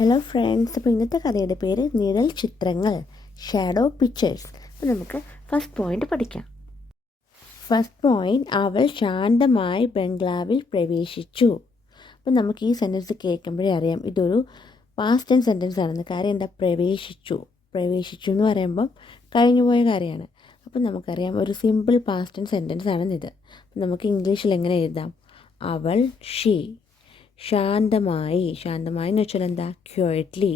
Hello friends, അപ്പോൾ ഇന്നത്തെ കഥയുടെ പേര് നിഴൽ ചിത്രങ്ങൾ, ഷാഡോ പിക്ചേഴ്സ്. അപ്പോൾ നമുക്ക് ഫസ്റ്റ് പോയിന്റ് പഠിക്കാം. ഫസ്റ്റ് പോയിന്റ്, അവൾ ശാന്തമായി ബംഗ്ലാവിൽ പ്രവേശിച്ചു. അപ്പോൾ നമുക്ക് ഈ സെൻറ്റൻസ് കേൾക്കുമ്പോഴേ അറിയാം ഇതൊരു പാസ്റ്റ് ടെൻസ് സെൻറ്റൻസ് ആണെന്ന്. കാര്യം എന്താ? പ്രവേശിച്ചു എന്ന് പറയുമ്പം കഴിഞ്ഞു പോയ കാര്യമാണ്. അപ്പം നമുക്കറിയാം ഒരു സിമ്പിൾ പാസ്റ്റ് ടെൻസ് സെൻറ്റൻസ് ആണെന്നിത്. അപ്പം നമുക്ക് ഇംഗ്ലീഷിൽ എങ്ങനെ എഴുതാം? അവൾ, ഷീ. ശാന്തമായി എന്ന് വെച്ചാൽ എന്താ? ക്വയറ്റ്ലി.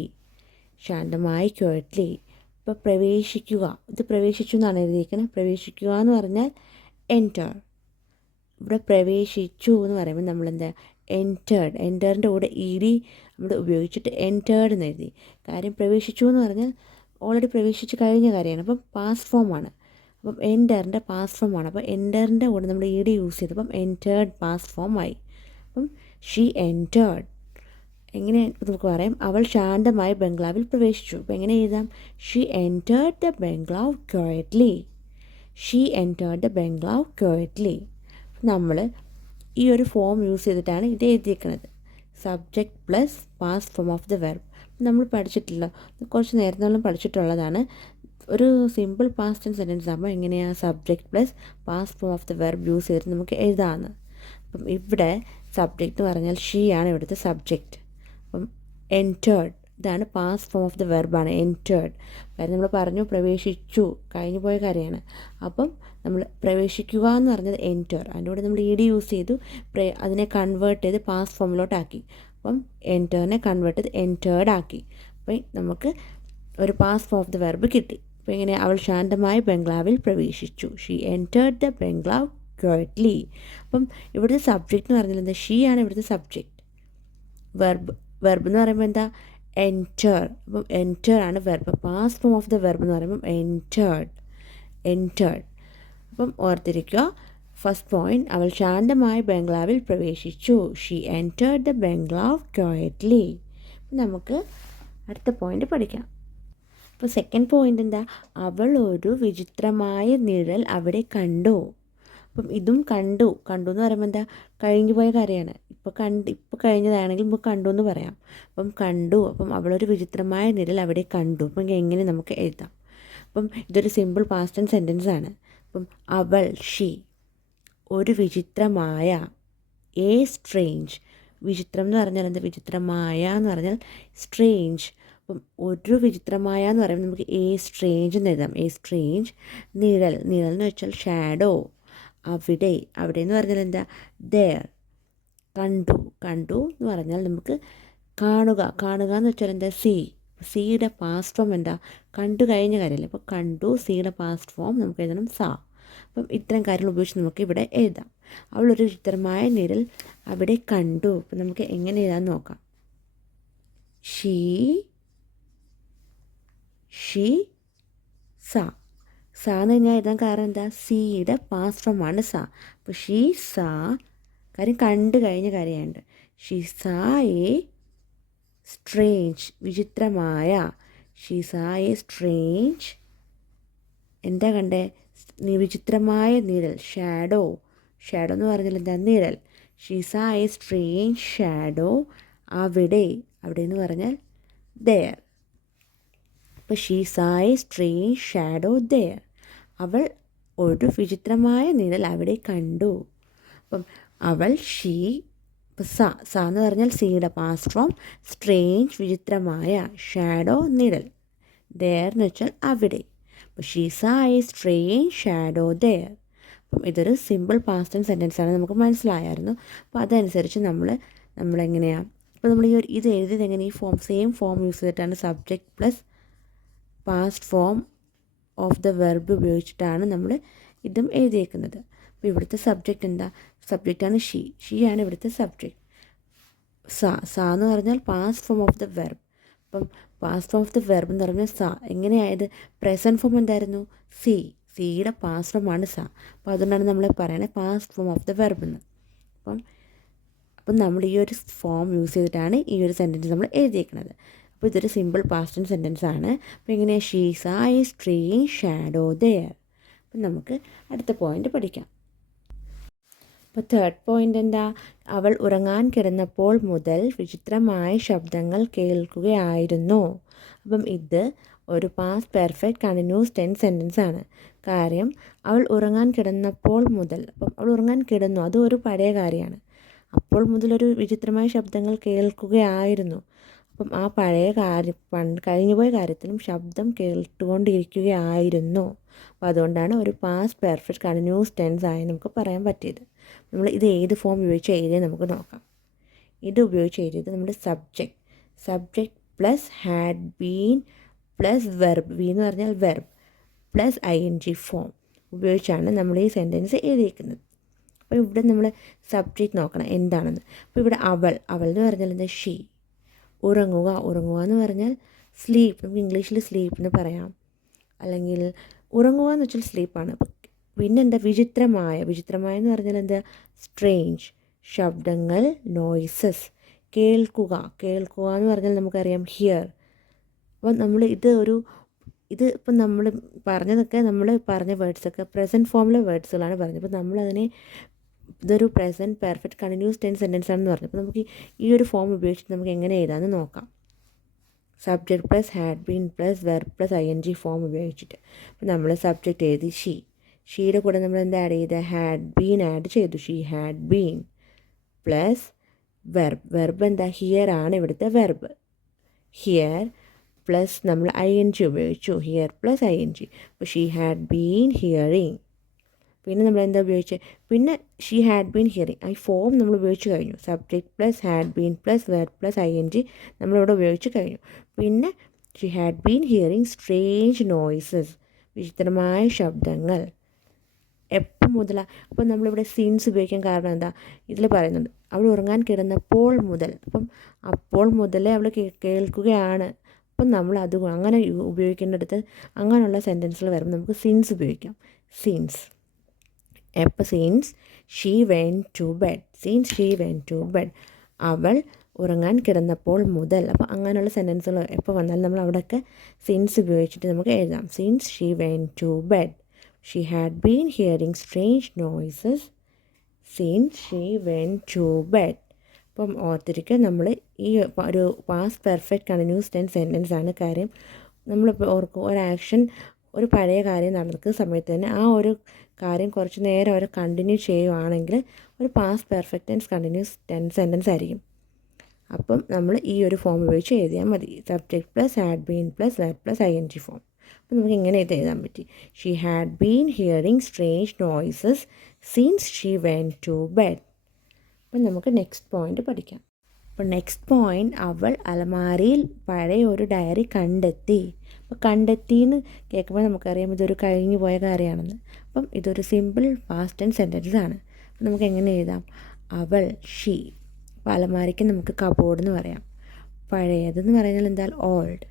ശാന്തമായി, ക്വയറ്റ്ലി. ഇപ്പോൾ പ്രവേശിക്കുക, ഇത് പ്രവേശിച്ചു എന്നാണ് എഴുതിയിരിക്കുന്നത്. പ്രവേശിക്കുക എന്ന് പറഞ്ഞാൽ എൻറ്റർ. ഇവിടെ പ്രവേശിച്ചു എന്ന് പറയുമ്പോൾ നമ്മളെന്താ? എൻറ്ററിൻ്റെ കൂടെ ഡി നമ്മൾ ഉപയോഗിച്ചിട്ട് എൻറ്റേർഡ് എന്ന് എഴുതി. കാര്യം പ്രവേശിച്ചു എന്ന് പറഞ്ഞാൽ ഓൾറെഡി പ്രവേശിച്ച് കഴിഞ്ഞ കാര്യമാണ്. അപ്പം പാസ്റ്റ് ഫോമാണ്. അപ്പം എൻറ്ററിൻ്റെ പാസ്റ്റ് ഫോമാണ്. അപ്പോൾ എൻറ്ററിൻ്റെ കൂടെ നമ്മൾ ഡി യൂസ് ചെയ്തപ്പം എൻറ്റേർഡ് പാസ്റ്റ് ഫോം ആയി. അപ്പം ഷീ എൻറ്റേർഡ്. എങ്ങനെ നമുക്ക് പറയാം? അവൾ ശാന്തമായി ബംഗ്ലാവിൽ പ്രവേശിച്ചു. അപ്പോൾ എങ്ങനെ എഴുതാം? She entered the bungalow quietly. She entered the bungalow quietly. നമ്മൾ ഈ ഒരു ഫോം യൂസ് ചെയ്തിട്ടാണ് ഇത് എഴുതിയിരിക്കുന്നത്. Subject plus past form of the verb. നമ്മൾ പഠിച്ചിട്ടില്ല, കുറച്ച് നേരത്തോളം പഠിച്ചിട്ടുള്ളതാണ്. ഒരു സിമ്പിൾ പാസ്റ്റ് ടെൻസ് സെൻറ്റൻസ് ആകുമ്പോൾ എങ്ങനെയാണ് subject plus past form of the verb use ചെയ്തിട്ട് നമുക്ക് എഴുതാമെന്ന്. അപ്പം ഇവിടെ സബ്ജക്റ്റ് എന്ന് പറഞ്ഞാൽ ഷീ ആണ് ഇവിടുത്തെ സബ്ജക്റ്റ്. അപ്പം എൻറ്റേർഡ്, ഇതാണ് പാസ്റ്റ് ഫോം ഓഫ് ദ വെർബാണ് എൻറ്റേർഡ്. കാര്യം നമ്മൾ പറഞ്ഞു പ്രവേശിച്ചു, കഴിഞ്ഞു പോയ കാര്യമാണ്. അപ്പം നമ്മൾ പ്രവേശിക്കുക എന്ന് പറഞ്ഞത് എൻറ്റർ, അതിൻ്റെ കൂടെ നമ്മൾ ഡി യൂസ് ചെയ്തു, അതിനെ കൺവേർട്ട് ചെയ്ത് പാസ്റ്റ് ഫോമിലോട്ടാക്കി. അപ്പം എൻറ്ററിനെ കൺവേർട്ട് ചെയ്ത് എൻറ്റേർഡ് ആക്കി. അപ്പം നമുക്ക് ഒരു past form of the verb കിട്ടി. അപ്പോൾ ഇങ്ങനെ അവൾ ശാന്തമായി ബംഗ്ലാവിൽ പ്രവേശിച്ചു. She entered the bungalow quietly. അപ്പം ഇവിടുത്തെ സബ്ജക്റ്റ് എന്ന് പറഞ്ഞാൽ എന്താ? ഷീ ആണ് ഇവിടുത്തെ സബ്ജക്റ്റ്. വെർബ് എന്ന് പറയുമ്പോൾ എന്താ? എൻറ്റർ. അപ്പം എൻറ്റർ ആണ് verb. Past form of the verb എന്ന് പറയുമ്പം എൻറ്റേർഡ്. അപ്പം ഓർത്തിരിക്കുക, ഫസ്റ്റ് പോയിന്റ്, അവൾ ശാന്തമായി ബംഗ്ലാവിൽ പ്രവേശിച്ചു. She entered the bungalow quietly. നമുക്ക് അടുത്ത പോയിന്റ് പഠിക്കാം. അപ്പോൾ സെക്കൻഡ് പോയിന്റ് എന്താ? അവൾ ഒരു വിചിത്രമായ നിഴൽ അവിടെ കണ്ടു. അപ്പം ഇതും കണ്ടു എന്ന് പറയുമ്പോൾ എന്താ? കഴിഞ്ഞു പോയ കാര്യമാണ്. ഇപ്പോൾ കഴിഞ്ഞതാണെങ്കിൽ ഇപ്പോൾ കണ്ടു എന്ന് പറയാം. അപ്പം കണ്ടു. അപ്പം അവളൊരു വിചിത്രമായ നിഴൽ അവിടെ കണ്ടു. അപ്പം എങ്ങനെ നമുക്ക് എഴുതാം? അപ്പം ഇതൊരു സിമ്പിൾ പാസ്റ്റ് ടെൻസ് സെൻറ്റൻസ് ആണ്. അപ്പം അവൾ, ഷീ, ഒരു വിചിത്രമായ, സ്ട്രേഞ്ച്. വിചിത്രം എന്ന് പറഞ്ഞാൽ എന്താ? വിചിത്രമായ എന്ന് പറഞ്ഞാൽ സ്ട്രേഞ്ച്. അപ്പം ഒരു വിചിത്രമായ എന്ന് പറയുമ്പോൾ നമുക്ക് സ്ട്രേഞ്ച് എന്ന് എഴുതാം. സ്ട്രേഞ്ച് നിഴൽ എന്ന് വെച്ചാൽ ഷാഡോ. അവിടെ എന്ന് പറഞ്ഞാൽ എന്താ? ദെയർ. കണ്ടു എന്ന് പറഞ്ഞാൽ നമുക്ക് കാണുക എന്ന് വെച്ചാൽ എന്താ? സിയുടെ പാസ്റ്റ് ഫോം എന്താ? കണ്ടു കഴിഞ്ഞ കാര്യമല്ലേ. അപ്പോൾ കണ്ടു, സിയുടെ പാസ്റ്റ് ഫോം നമുക്ക് എഴുതണം സാ. അപ്പം ഇത്തരം കാര്യങ്ങൾ ഉപയോഗിച്ച് നമുക്ക് ഇവിടെ എഴുതാം. അവളൊരു വിചിത്രമായ നിഴൽ അവിടെ കണ്ടു. അപ്പം നമുക്ക് എങ്ങനെ എഴുതാൻ നോക്കാം. ഷീ സാ എന്ന് കഴിഞ്ഞാൽ എഴുതാൻ കാരണം എന്താ? സിയുടെ പാസ്റ്റ് ഫോമാണ് സാ. അപ്പോൾ ഷീ സാ, കാര്യം കണ്ടു കഴിഞ്ഞ കാര്യമുണ്ട്. ഷീ സാ സ്ട്രേഞ്ച്, വിചിത്രമായ. ഷീ സാ സ്ട്രേഞ്ച്, എന്താ കണ്ടേ? വിചിത്രമായ നിഴൽ, ഷാഡോ എന്ന് പറഞ്ഞാൽ എന്താ? നിഴൽ. ഷീ സാ സ്ട്രേഞ്ച് ഷാഡോ അവിടെ എന്ന് പറഞ്ഞാൽ ദെയർ. അപ്പോൾ ഷീ സാ സ്ട്രേഞ്ച് ഷാഡോ ദെയർ. അവൾ ഒരു വിചിത്രമായ നിഴൽ അവിടെ കണ്ടു. അപ്പം അവൾ, ഷീ, സാ എന്ന് പറഞ്ഞാൽ സിയുടെ പാസ്റ്റ് ഫോം, സ്ട്രേഞ്ച് വിചിത്രമായ, ഷാഡോ നിഴൽ, ദെയർ എന്ന് വെച്ചാൽ അവിടെ. അപ്പോൾ ഷീ സാ സ്ട്രേഞ്ച് ഷാഡോ ദെയർ. അപ്പം ഇതൊരു സിമ്പിൾ പാസ്റ്റ് ടെൻസ് സെൻറ്റൻസ് ആണ്, നമുക്ക് മനസ്സിലായായിരുന്നു. അപ്പോൾ അതനുസരിച്ച് നമ്മളെങ്ങനെയാണ് അപ്പോൾ നമ്മൾ ഇത് എഴുതിയത് എങ്ങനെ? ഈ സെയിം ഫോം യൂസ് ചെയ്തിട്ടാണ് subject plus past form of the verb ഉപയോഗിച്ചിട്ടാണ് നമ്മൾ ഇതും എഴുതിയേക്കുന്നത്. അപ്പോൾ ഇവിടുത്തെ സബ്ജക്റ്റ് എന്താ? സബ്ജക്റ്റാണ് ഷീ ആണ് ഇവിടുത്തെ സബ്ജക്റ്റ്. സാ എന്ന് പറഞ്ഞാൽ past form of the verb. അപ്പം past form of the verb എന്ന് പറഞ്ഞാൽ സാ. എങ്ങനെയായത്? പ്രസൻറ്റ് ഫോം എന്തായിരുന്നു? സിയുടെ പാസ്റ്റ് ഫോമാണ് സാ. അപ്പോൾ അതുകൊണ്ടാണ് നമ്മൾ പറയുന്നത് past form of the verb എന്ന്. അപ്പം നമ്മൾ ഈ ഒരു ഫോം യൂസ് ചെയ്തിട്ടാണ് ഈ ഒരു സെൻറ്റൻസ് നമ്മൾ എഴുതിയേക്കുന്നത്. അപ്പോൾ ഇതൊരു സിമ്പിൾ പാസ്റ്റ് ടെൻസ് സെൻറ്റൻസ് ആണ്. അപ്പോൾ എങ്ങനെയാണ്? ഷീ സാ സ്ട്രേഞ്ച് ഷാഡോ ദെയർ. അപ്പം നമുക്ക് അടുത്ത പോയിന്റ് പഠിക്കാം. അപ്പോൾ തേർഡ് പോയിൻ്റ് എന്താ? അവൾ ഉറങ്ങാൻ കിടന്നപ്പോൾ മുതൽ വിചിത്രമായ ശബ്ദങ്ങൾ കേൾക്കുകയായിരുന്നു. അപ്പം ഇത് ഒരു past perfect continuous tense sentence ആണ്. കാര്യം അവൾ ഉറങ്ങാൻ കിടന്നപ്പോൾ മുതൽ, അപ്പം അവൾ ഉറങ്ങാൻ കിടന്നു, അത് ഒരു പഴയ കാര്യമാണ്. അപ്പോൾ മുതലൊരു വിചിത്രമായ ശബ്ദങ്ങൾ കേൾക്കുകയായിരുന്നു. അപ്പം ആ പഴയ കാര്യം കഴിഞ്ഞുപോയ കാര്യത്തിനും ശബ്ദം കേട്ടുകൊണ്ടിരിക്കുകയായിരുന്നു. അപ്പോൾ അതുകൊണ്ടാണ് ഒരു പാസ്റ്റ് പെർഫെക്റ്റ് കണ്ടിന്യൂസ് ടെൻസ് ആയി നമുക്ക് പറയാൻ പറ്റിയത്. നമ്മൾ ഇത് ഏത് ഫോം ഉപയോഗിച്ച് എഴുതിയത് നമുക്ക് നോക്കാം. ഇത് ഉപയോഗിച്ച് എഴുതിയത് നമ്മുടെ subject plus had been plus verb, V എന്ന് പറഞ്ഞാൽ വെർബ് പ്ലസ് ING ഫോം ഉപയോഗിച്ചാണ് നമ്മൾ ഈ സെൻറ്റൻസ് എഴുതിയിരിക്കുന്നത്. അപ്പോൾ ഇവിടെ നമ്മൾ സബ്ജക്റ്റ് നോക്കണം എന്താണെന്ന്. അപ്പോൾ ഇവിടെ അവൾ എന്ന് പറഞ്ഞാൽ എന്താ? ഷീ. ഉറങ്ങുക എന്ന് പറഞ്ഞാൽ സ്ലീപ്പ്, നമുക്ക് ഇംഗ്ലീഷിൽ സ്ലീപ്പ് എന്ന് പറയാം, അല്ലെങ്കിൽ ഉറങ്ങുക എന്ന് വെച്ചാൽ സ്ലീപ്പാണ്. പിന്നെന്താ? വിചിത്രമായ എന്ന് പറഞ്ഞാൽ എന്താ? സ്ട്രേഞ്ച്. ശബ്ദങ്ങൾ നോയ്സസ്. കേൾക്കുക എന്ന് പറഞ്ഞാൽ നമുക്കറിയാം ഹിയർ. അപ്പം നമ്മൾ ഇത് ഇപ്പം നമ്മൾ പറഞ്ഞതൊക്കെ നമ്മൾ പറഞ്ഞ വേർഡ്സൊക്കെ പ്രസൻറ്റ് ഫോമിലെ വേർഡ്സുകളാണ് പറഞ്ഞത്. അപ്പോൾ നമ്മളതിനെ ഇതൊരു present perfect continuous tense sentence ആണെന്ന് പറഞ്ഞു. അപ്പോൾ നമുക്ക് ഈ ഒരു ഫോം ഉപയോഗിച്ചിട്ട് നമുക്ക് എങ്ങനെ എഴുതാമെന്ന് നോക്കാം. Subject plus had been plus verb plus ING form ഉപയോഗിച്ചിട്ട്. അപ്പോൾ നമ്മൾ സബ്ജക്റ്റ് എഴുതി ഷീയുടെ കൂടെ നമ്മൾ എന്താ ആഡ് ചെയ്ത്? ഹാഡ് ബീൻ ആഡ് ചെയ്തു. She had been plus verb എന്താ? ഹിയർ ആണ് ഇവിടുത്തെ വെർബ്. ഹിയർ പ്ലസ് നമ്മൾ ING ഉപയോഗിച്ചു. Here plus ING. അപ്പോൾ ഷീ ഹാഡ് ബീൻ ഹിയറിങ്. പിന്നെ നമ്മൾ എന്താ ഉപയോഗിച്ചത്? പിന്നെ ഷീ ഹാഡ് ബീൻ ഹിയറിങ്, ഈ ഫോം നമ്മൾ ഉപയോഗിച്ച് കഴിഞ്ഞു. Subject plus had been plus verb plus ING നമ്മളിവിടെ ഉപയോഗിച്ച് കഴിഞ്ഞു. പിന്നെ she had been hearing strange noises, വിചിത്രമായ ശബ്ദങ്ങൾ. എപ്പം മുതലാണ്? അപ്പോൾ നമ്മളിവിടെ സിൻസ് ഉപയോഗിക്കാൻ കാരണം എന്താ? ഇതിൽ പറയുന്നുണ്ട് അവൾ ഉറങ്ങാൻ കിടന്നപ്പോൾ മുതൽ. അപ്പം അപ്പോൾ മുതലേ അവൾ കേൾക്കുകയാണ്. അപ്പം നമ്മൾ അങ്ങനെ ഉപയോഗിക്കേണ്ടടുത്ത് അങ്ങനെയുള്ള സെൻറ്റൻസുകൾ വരുമ്പോൾ നമുക്ക് സിൻസ് ഉപയോഗിക്കാം. Since she went to bed. അവൾ ഉറങ്ങാൻ കിടന്നപ്പോൾ മുതൽ. അപ്പോൾ അങ്ങനെയുള്ള സെൻറ്റൻസുകൾ എപ്പോൾ വന്നാലും നമ്മൾ അവിടെയൊക്കെ സിൻസ് ഉപയോഗിച്ചിട്ട് നമുക്ക് എഴുതാം. Since she went to bed. She had been hearing strange noises since she went to bed. അപ്പം ഓർത്തിരിക്കുക, നമ്മൾ ഈ ഒരു past perfect continuous tense sentence ആണ്. കാര്യം നമ്മളിപ്പോൾ ഓർക്കും, ഒരു ആക്ഷൻ ഒരു പഴയ കാര്യം നടക്കുന്ന സമയത്ത് തന്നെ ആ ഒരു കാര്യം കുറച്ച് നേരം അവർ കണ്ടിന്യൂ ചെയ്യുവാണെങ്കിൽ ഒരു past perfect tense continuous tense sentence ആയിരിക്കും. അപ്പം നമ്മൾ ഈ ഒരു ഫോം ഉപയോഗിച്ച് എഴുതിയാൽ മതി. Subject plus had been plus verb plus ING form. അപ്പം നമുക്ക് ഇങ്ങനെ ഇത് എഴുതാൻ പറ്റി. She had been hearing strange noises since she went to bed. അപ്പം നമുക്ക് നെക്സ്റ്റ് പോയിൻ്റ് പഠിക്കാം. അപ്പോൾ നെക്സ്റ്റ് പോയിൻ്റ്, അവൾ അലമാരയിൽ പഴയ ഒരു ഡയറി കണ്ടെത്തി. അപ്പോൾ കണ്ടെത്തിയെന്ന് കേൾക്കുമ്പോൾ നമുക്കറിയാം ഇതൊരു കഴിഞ്ഞു പോയ കാര്യമാണെന്ന്. അപ്പം ഇതൊരു സിമ്പിൾ പാസ്റ്റ് ടെൻസ് സെൻറ്റൻസ് ആണ്. അപ്പം നമുക്ക് എങ്ങനെ എഴുതാം? അവൾ ഷീ. അപ്പോൾ അലമാരയ്ക്ക് നമുക്ക് കബോർഡ് എന്ന് പറയാം. പഴയതെന്ന് പറഞ്ഞാൽ എന്താ? ഓൾഡ്.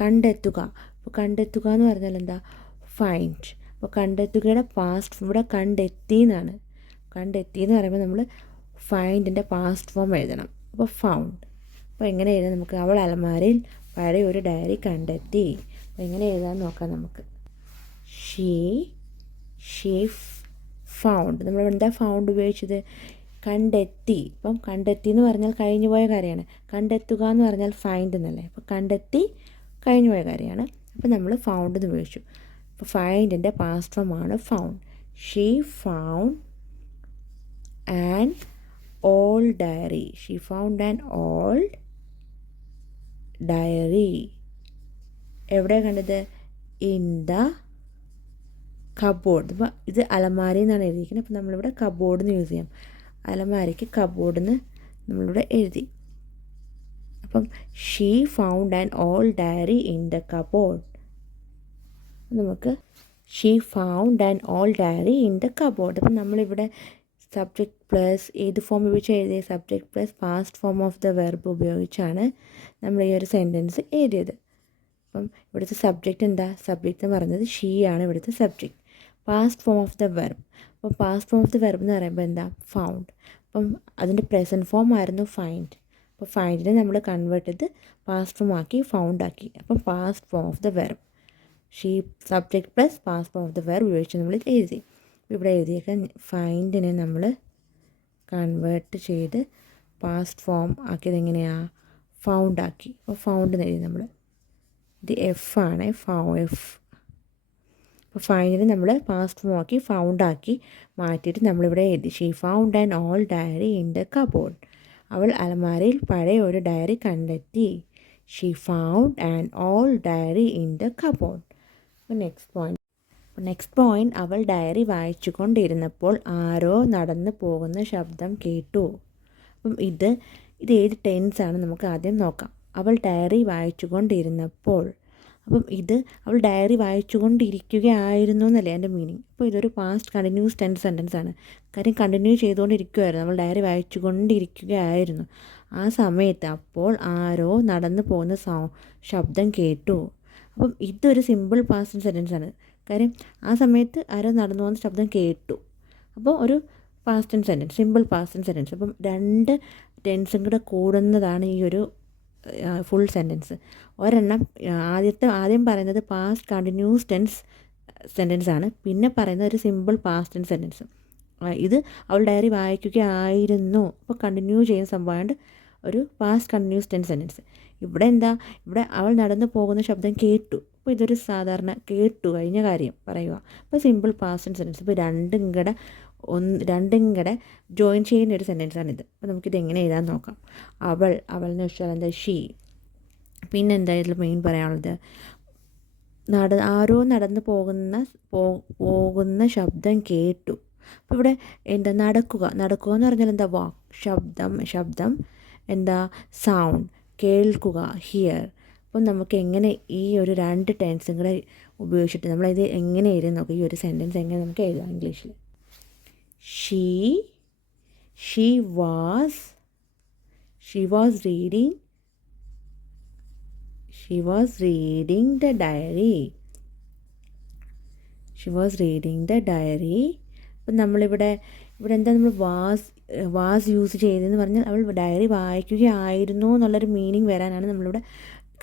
കണ്ടെത്തുക. അപ്പോൾ കണ്ടെത്തുക എന്ന് പറഞ്ഞാൽ എന്താ? ഫൈൻഡ്. അപ്പോൾ കണ്ടെത്തുകയുടെ പാസ്റ്റ് ഇവിടെ കണ്ടെത്തി എന്നാണ്. കണ്ടെത്തി എന്ന് പറയുമ്പോൾ നമ്മൾ ഫൈൻഡിൻ്റെ പാസ്റ്റ് ഫോം എഴുതണം. അപ്പോൾ ഫൗണ്ട്. അപ്പോൾ എങ്ങനെ എഴുതാം നമുക്ക്? അവൾ അലമാരയിൽ പഴയ ഒരു ഡയറി കണ്ടെത്തി. അപ്പോൾ എങ്ങനെ എഴുതാൻ നോക്കാം നമുക്ക്. She found. നമ്മൾ എന്താ ഫൗണ്ട് ഉപയോഗിച്ചത്? കണ്ടെത്തി. ഇപ്പം കണ്ടെത്തി എന്ന് പറഞ്ഞാൽ കഴിഞ്ഞു പോയ കാര്യമാണ്. കണ്ടെത്തുക എന്ന് പറഞ്ഞാൽ ഫൈൻഡ് എന്നല്ലേ. അപ്പോൾ കണ്ടെത്തി കഴിഞ്ഞു പോയ കാര്യമാണ്. അപ്പോൾ നമ്മൾ ഫൗണ്ട് എന്ന് ഉപയോഗിച്ചു. അപ്പോൾ ഫൈൻഡിൻ്റെ പാസ്റ്റ് ഫോമാണ് found. She found an old diary. She found an old diary. എവിടെയാണ് കണ്ടത്? In the cupboard. അപ്പോൾ ഇത് അലമാരി എന്നാണ് എഴുതിയിരിക്കുന്നത്. അപ്പോൾ നമ്മളിവിടെ കബോർഡ് എന്ന് യൂസ് ചെയ്യാം. അലമാരിക്ക് കബോർഡ് എന്ന് നമ്മളിവിടെ എഴുതി. അപ്പം she found an old diary in the cupboard. നമുക്ക് she found an old diary in the cupboard. അപ്പം നമ്മളിവിടെ സബ്ജക്റ്റ് പ്ലസ് ഏത് ഫോം ഉപയോഗിച്ച് എഴുതിയത്? Subject plus past form of the verb ഉപയോഗിച്ചാണ് നമ്മൾ ഈ ഒരു സെൻറ്റൻസ് എഴുതിയത്. അപ്പം ഇവിടുത്തെ സബ്ജക്റ്റ് എന്താ? സബ്ജക്റ്റ് എന്ന് പറയുന്നത് ഷീ ആണ് ഇവിടുത്തെ subject. Past form of the verb. അപ്പം past form of the verb എന്ന് പറയുമ്പോൾ എന്താ? ഫൗണ്ട്. അപ്പം അതിൻ്റെ പ്രസൻറ്റ് ഫോം ആയിരുന്നു ഫൈൻഡ്. അപ്പോൾ ഫൈൻഡിനെ നമ്മൾ കൺവേർട്ട് ചെയ്ത് പാസ്റ്റ് ഫോം ആക്കി ഫൗണ്ട് ആക്കി. അപ്പം past form of the verb she subject plus past form of the verb ഉപയോഗിച്ച് നമ്മൾ എഴുതി. ഇവിടെ എഴുതിയേക്കാൻ ഫൈൻഡിനെ നമ്മൾ കൺവേർട്ട് ചെയ്ത് പാസ്റ്റ് ഫോം ആക്കിയത് എങ്ങനെയാണ്? ഫൗണ്ട് ആക്കി. അപ്പോൾ ഫൗണ്ട് എന്ന് എഴുതി നമ്മൾ. ഇത് എഫ് ആണ്, എഫ്. അപ്പോൾ ഫൈനലി നമ്മൾ പാസ്റ്റ് ഫോം ആക്കി ഫൗണ്ട് ആക്കി മാറ്റിയിട്ട് നമ്മളിവിടെ എഴുതി she found an old diary in the cupboard. അവൾ അലമാരയിൽ പഴയ ഒരു ഡയറി കണ്ടെത്തി. She found an old diary in the cupboard. അപ്പോൾ നെക്സ്റ്റ് പോയിൻറ്റ് അവൾ ഡയറി വായിച്ചു കൊണ്ടിരുന്നപ്പോൾ ആരോ നടന്നു പോകുന്ന ശബ്ദം കേട്ടു. അപ്പം ഇത് ഏത് ടെൻസാണ് നമുക്ക് ആദ്യം നോക്കാം. അവൾ ഡയറി വായിച്ചു കൊണ്ടിരുന്നപ്പോൾ. അപ്പം ഇത് അവൾ ഡയറി വായിച്ചു കൊണ്ടിരിക്കുകയായിരുന്നു എന്നല്ലേ എൻ്റെ മീനിങ്. അപ്പോൾ ഇതൊരു പാസ്റ്റ് കണ്ടിന്യൂസ് ടെൻസ് സെൻറ്റൻസ് ആണ്. കാര്യം കണ്ടിന്യൂ ചെയ്തുകൊണ്ടിരിക്കുമായിരുന്നു. അവൾ ഡയറി വായിച്ചു കൊണ്ടിരിക്കുകയായിരുന്നു. ആ സമയത്ത് അപ്പോൾ ആരോ നടന്നു പോകുന്ന ശബ്ദം കേട്ടു. അപ്പം ഇതൊരു സിമ്പിൾ പാസ്റ്റ് സെൻറ്റൻസ് ആണ്. കാര്യം ആ സമയത്ത് ആരോ നടന്നു പോകുന്ന ശബ്ദം കേട്ടു. അപ്പോൾ ഒരു past sentence, simple past sentence. അപ്പം രണ്ട് ടെൻസും കൂടെ കൂടുന്നതാണ് ഈ ഒരു ഫുൾ സെൻറ്റൻസ്. ഒരെണ്ണം ആദ്യം പറയുന്നത് പാസ്റ്റ് കണ്ടിന്യൂസ് സെൻറ്റൻസ് ആണ്. പിന്നെ പറയുന്നത് ഒരു സിമ്പിൾ പാസ്റ്റ് ടെൻസ് സെൻറ്റൻസ്. ഇത് അവൾ ഡയറി വായിക്കുകയായിരുന്നു. അപ്പോൾ കണ്ടിന്യൂ ചെയ്യുന്ന സംഭവമായിട്ട് ഒരു പാസ്റ്റ് കണ്ടിന്യൂസ് സെൻറ്റൻസ്. ഇവിടെ അവൾ നടന്നു പോകുന്ന ശബ്ദം കേട്ടു. അപ്പോൾ ഇതൊരു സാധാരണ കേട്ടു കഴിഞ്ഞ കാര്യം പറയുക. അപ്പോൾ സിമ്പിൾ പാസ്റ്റ് സെൻറ്റൻസ്. ഇപ്പോൾ രണ്ടും കൂടെ ജോയിൻ ചെയ്യുന്ന ഒരു സെൻറ്റൻസാണിത്. അപ്പോൾ നമുക്കിത് എങ്ങനെ എഴുതാൻ നോക്കാം. അവൾ എന്ന് വെച്ചാൽ എന്താ? ഷീ. പിന്നെ എന്താ ഇതിൽ മെയിൻ പറയാനുള്ളത്? ആരോ നടന്നു പോകുന്ന ശബ്ദം കേട്ടു. അപ്പോൾ ഇവിടെ എന്താ? നടക്കുക എന്ന് പറഞ്ഞാൽ എന്താ? വാക്ക്, ശബ്ദം എന്താ? സൗണ്ട്, കേൾക്കുക, ഹിയർ. അപ്പം നമുക്ക് എങ്ങനെ ഈ ഒരു രണ്ട് ടെൻസും കൂടെ ഉപയോഗിച്ചിട്ട് നമ്മളിത് എങ്ങനെ എഴുതി നോക്കാം? ഈ ഒരു സെൻറ്റൻസ് എങ്ങനെ നമുക്ക് എഴുതാം ഇംഗ്ലീഷിൽ? She was reading the diary. അപ്പം നമ്മളിവിടെ എന്താ നമ്മൾ വാസ് യൂസ് ചെയ്തതെന്ന് പറഞ്ഞാൽ അവൾ ഡയറി വായിക്കുകയായിരുന്നു എന്നുള്ളൊരു മീനിങ് വരാനാണ് നമ്മളിവിടെ.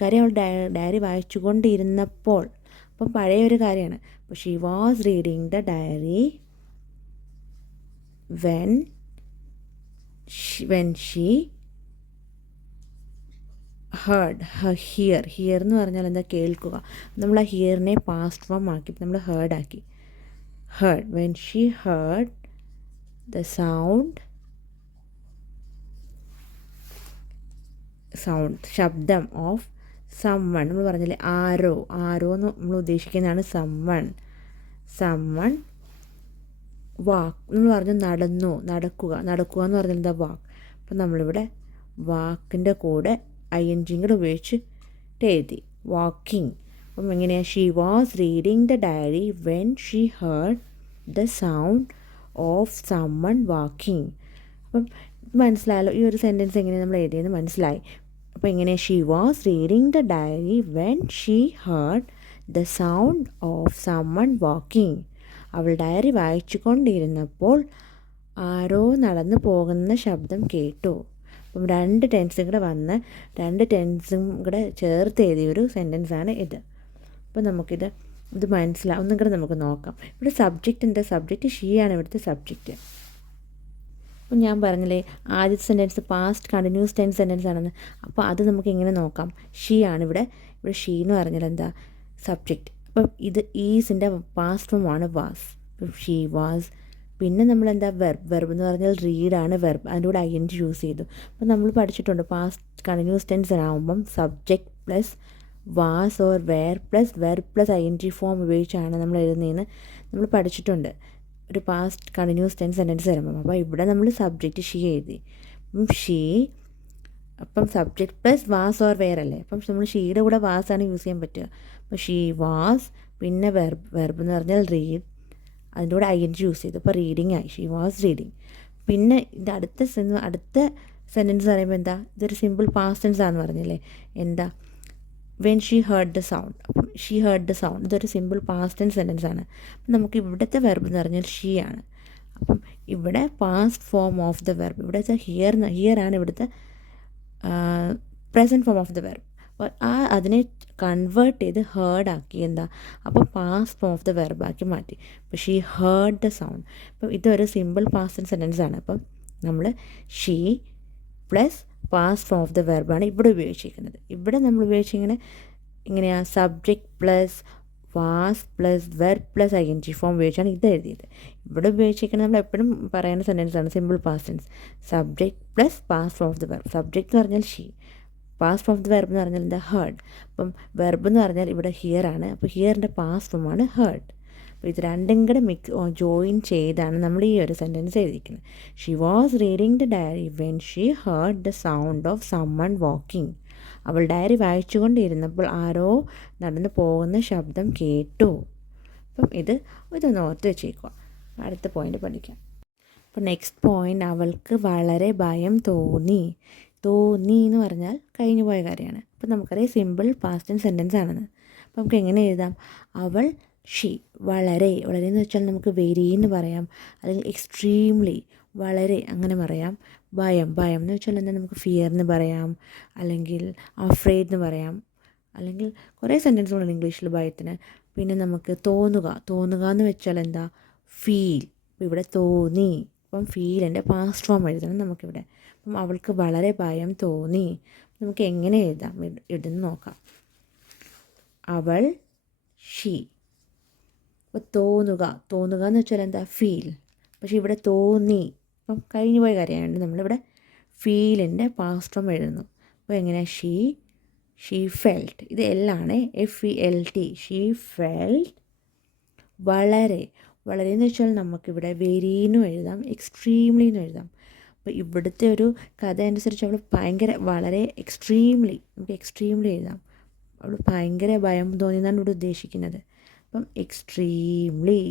കാര്യം അവൾ ഡയറി വായിച്ചു കൊണ്ടിരുന്നപ്പോൾ. അപ്പം പഴയൊരു കാര്യമാണ്. അപ്പോൾ she was reading the diary when she heard hear എന്ന് പറഞ്ഞാൽ എന്താ? കേൾക്കുക. നമ്മൾ ആ ഹിയറിനെ പാസ്റ്റ് ഫോം ആക്കി നമ്മൾ ഹേർഡ് ആക്കി. when she heard the sound ശബ്ദം ഓഫ് someone. നമ്മൾ പറഞ്ഞില്ലേ ആരോ എന്ന് നമ്മൾ ഉദ്ദേശിക്കുന്നതാണ് someone വാക്ക്. നമ്മൾ പറഞ്ഞു നടക്കുക എന്ന് പറഞ്ഞാൽ എന്താ? വാക്ക്. അപ്പം നമ്മളിവിടെ വാക്കിൻ്റെ കൂടെ ING കൂടെ ഉപയോഗിച്ചിട്ട് എഴുതി വാക്കിംഗ്. അപ്പം എങ്ങനെയാണ്? She was reading the diary when she heard the sound of someone walking. അപ്പം മനസ്സിലായല്ലോ ഈ ഒരു സെൻറ്റൻസ് എങ്ങനെയാണ് നമ്മൾ എഴുതിയെന്ന് മനസ്സിലായി. അപ്പോൾ എങ്ങനെയാണ്? She was reading the diary when she heard the sound of someone walking. അവൾ ഡയറി വായിച്ചു കൊണ്ടിരുന്നപ്പോൾ ആരോ നടന്നു പോകുന്ന ശബ്ദം കേട്ടു. അപ്പം രണ്ട് ടെൻസും കൂടെ ചേർത്ത് എഴുതിയൊരു സെൻറ്റൻസാണ് ഇത്. അപ്പോൾ നമുക്കിത് മനസ്സിലാവും. ഒന്നും കൂടെ നമുക്ക് നോക്കാം. ഇവിടെ സബ്ജക്റ്റ് ഷീ ആണ് ഇവിടുത്തെ സബ്ജക്റ്റ്. അപ്പം ഞാൻ പറഞ്ഞില്ലേ ആദ്യത്തെ സെൻറ്റൻസ് പാസ്റ്റ് കണ്ടിന്യൂസ് സെൻറ്റൻസ് ആണെന്ന്. അപ്പോൾ അത് നമുക്ക് എങ്ങനെ നോക്കാം? ഷീ ആണ് ഇവിടെ ഷീ എന്ന് പറഞ്ഞാൽ എന്താ? സബ്ജക്റ്റ്. അപ്പം ഇത് ഈസിൻ്റെ പാസ്റ്റ് ഫോമാണ് വാസ്. She was. പിന്നെ നമ്മളെന്താ? വെർബ് എന്ന് പറഞ്ഞാൽ റീഡാണ് വെർബ്. അതിൻ്റെ കൂടെ ING യൂസ് ചെയ്തു. അപ്പം നമ്മൾ പഠിച്ചിട്ടുണ്ട് പാസ്റ്റ് കണ്ടിന്യൂസ് ടെൻസ് ആകുമ്പം subject plus was or were plus verb plus ING form ഉപയോഗിച്ചാണ് നമ്മൾ എഴുതുന്നതെന്ന് നമ്മൾ പഠിച്ചിട്ടുണ്ട് ഒരു പാസ്റ്റ് കണ്ടിന്യൂസ് സെൻറ്റൻസ് വരുമ്പം. അപ്പോൾ ഇവിടെ നമ്മൾ സബ്ജക്റ്റ് ഷീ എഴുതി. അപ്പം subject plus was or were അല്ലേ. അപ്പം നമ്മൾ ഷീയുടെ കൂടെ വാസാണ് യൂസ് ചെയ്യാൻ പറ്റുക. അപ്പോൾ ഷീ വാസ്. പിന്നെ വെർബ് എന്ന് പറഞ്ഞാൽ റീഡ്, അതിൻ്റെ കൂടെ ING യൂസ് ചെയ്തു. അപ്പോൾ റീഡിങ് ആയി. She was reading. പിന്നെ ഇത് അടുത്ത സെൻറ്റൻസ് പറയുമ്പോൾ എന്താ? ഇതൊരു സിമ്പിൾ പാസ്റ്റ് ടെൻസ് ആണെന്ന് പറഞ്ഞില്ലേ. എന്താ? When she heard the sound. അപ്പം ഷീ ഹേർഡ് ദ സൗണ്ട് ഇതൊരു സിമ്പിൾ പാസ്റ്റ് ടെൻസ് സെൻറ്റൻസ് ആണ്. അപ്പം നമുക്ക് ഇവിടുത്തെ വെർബ് എന്ന് പറഞ്ഞാൽ ഷീ ആണ്. അപ്പം ഇവിടെ past form of the verb. ഇവിടുത്തെ ഹിയർ ആണ് ഇവിടുത്തെ present form of the verb. അപ്പോൾ അതിനെ കൺവേർട്ട് ചെയ്ത് ഹേർഡ് ആക്കി. എന്താ? അപ്പോൾ പാസ്റ്റ് ഫോം ഓഫ് ദ വെർബാക്കി മാറ്റി. അപ്പോൾ ഷീ ഹേർഡ് ദ സൗണ്ട്. അപ്പം ഇതൊരു സിമ്പിൾ പാസ്റ്റ് സെൻറ്റൻസ് ആണ്. അപ്പം നമ്മൾ she plus past form of the വെർബാണ് ഇവിടെ ഉപയോഗിച്ചിരിക്കുന്നത്. ഇവിടെ നമ്മൾ ഉപയോഗിച്ചിരിക്കുന്നത് ഇങ്ങനെയാണ്, subject plus was plus verb plus I N G form ഉപയോഗിച്ചാണ് ഇത് എഴുതിയത്. ഇവിടെ ഉപയോഗിച്ചിരിക്കുന്നത് നമ്മൾ എപ്പോഴും പറയുന്ന സെൻറ്റൻസാണ് simple past tense. Subject plus past form of the verb. Subject എന്ന് പറഞ്ഞാൽ she, past form of the verb എന്ന് പറഞ്ഞാൽ എന്താ, ഹേർഡ്. അപ്പം വെർബ് എന്ന് പറഞ്ഞാൽ ഇവിടെ ഹിയർ ആണ്. അപ്പോൾ ഹിയറിൻ്റെ പാസ്റ്റ് ഫോമാണ് ഹേർഡ്. അപ്പോൾ ഇത് രണ്ടും കൂടെ ജോയിൻ ചെയ്താണ് നമ്മൾ ഈ ഒരു സെൻറ്റൻസ് എഴുതിയിരിക്കുന്നത്. She was reading the diary when she heard the sound of someone walking. അവൾ ഡയറി വായിച്ചുകൊണ്ടിരുന്നപ്പോൾ ആരോ നടന്നു പോകുന്ന ശബ്ദം കേട്ടു. അപ്പം ഇതൊന്ന് ഓർത്ത് വെച്ചേക്കുക. അടുത്ത പോയിന്റ് പഠിക്കാം. അപ്പോൾ നെക്സ്റ്റ് പോയിന്റ്, അവൾക്ക് വളരെ ഭയം തോന്നി. തോന്നി എന്ന് പറഞ്ഞാൽ കഴിഞ്ഞു പോയ കാര്യമാണ്. അപ്പോൾ നമുക്കറിയാം സിമ്പിൾ പാസ്റ്റ് ടെൻസ് സെൻറ്റൻസ് ആണെന്ന്. അപ്പോൾ നമുക്ക് എങ്ങനെ എഴുതാം, അവൾ ഷീ വളരെ എന്ന് വെച്ചാൽ നമുക്ക് വെരി എന്ന് പറയാം, അല്ലെങ്കിൽ എക്സ്ട്രീംലി വളരെ അങ്ങനെ പറയാം. ഭയം എന്ന് വെച്ചാൽ എന്താ, നമുക്ക് ഫിയർ എന്ന് പറയാം, അല്ലെങ്കിൽ അഫ്രൈഡ് എന്ന് പറയാം, അല്ലെങ്കിൽ കുറേ സെൻറ്റൻസുകളുണ്ട് ഇംഗ്ലീഷിൽ ഭയത്തിന്. പിന്നെ നമുക്ക് തോന്നുക എന്ന് വെച്ചാൽ എന്താ, ഫീൽ. അപ്പോൾ ഇവിടെ തോന്നി, അപ്പം ഫീലിൻ്റെ പാസ്റ്റ് ഫോം എഴുതണം നമുക്കിവിടെ. അപ്പം അവൾക്ക് വളരെ ഭയം തോന്നി. നമുക്ക് എങ്ങനെ എഴുതാം, ഇടുന്ന് നോക്കാം. അവൾ ഷീ. അപ്പോൾ തോന്നുക എന്ന് വെച്ചാൽ എന്താ, ഫീൽ. പക്ഷേ ഇവിടെ തോന്നി, അപ്പം കഴിഞ്ഞു പോയ കാര്യമായതുകൊണ്ട് നമ്മളിവിടെ ഫീലിൻ്റെ പാസ്റ്റ് ഫോം എഴുതുന്നു. അപ്പോൾ എങ്ങനെയാണ്, ഷീ ഫെൽറ്റ്. ഇത് എല്ലാണ്, FELT. ഷീ ഫെൽറ്റ് വളരെ എന്ന് വെച്ചാൽ നമുക്കിവിടെ വെരിന്നും എഴുതാം, എക്സ്ട്രീംലി എന്നും എഴുതാം. അപ്പോൾ ഇവിടുത്തെ ഒരു കഥ അനുസരിച്ച് അവൾ വളരെ എക്സ്ട്രീംലി എഴുതാം. അവൾ ഭയങ്കര ഭയം തോന്നിയെന്നാണ് ഇവിടെ ഉദ്ദേശിക്കുന്നത്. അപ്പം എക്സ്ട്രീംലി,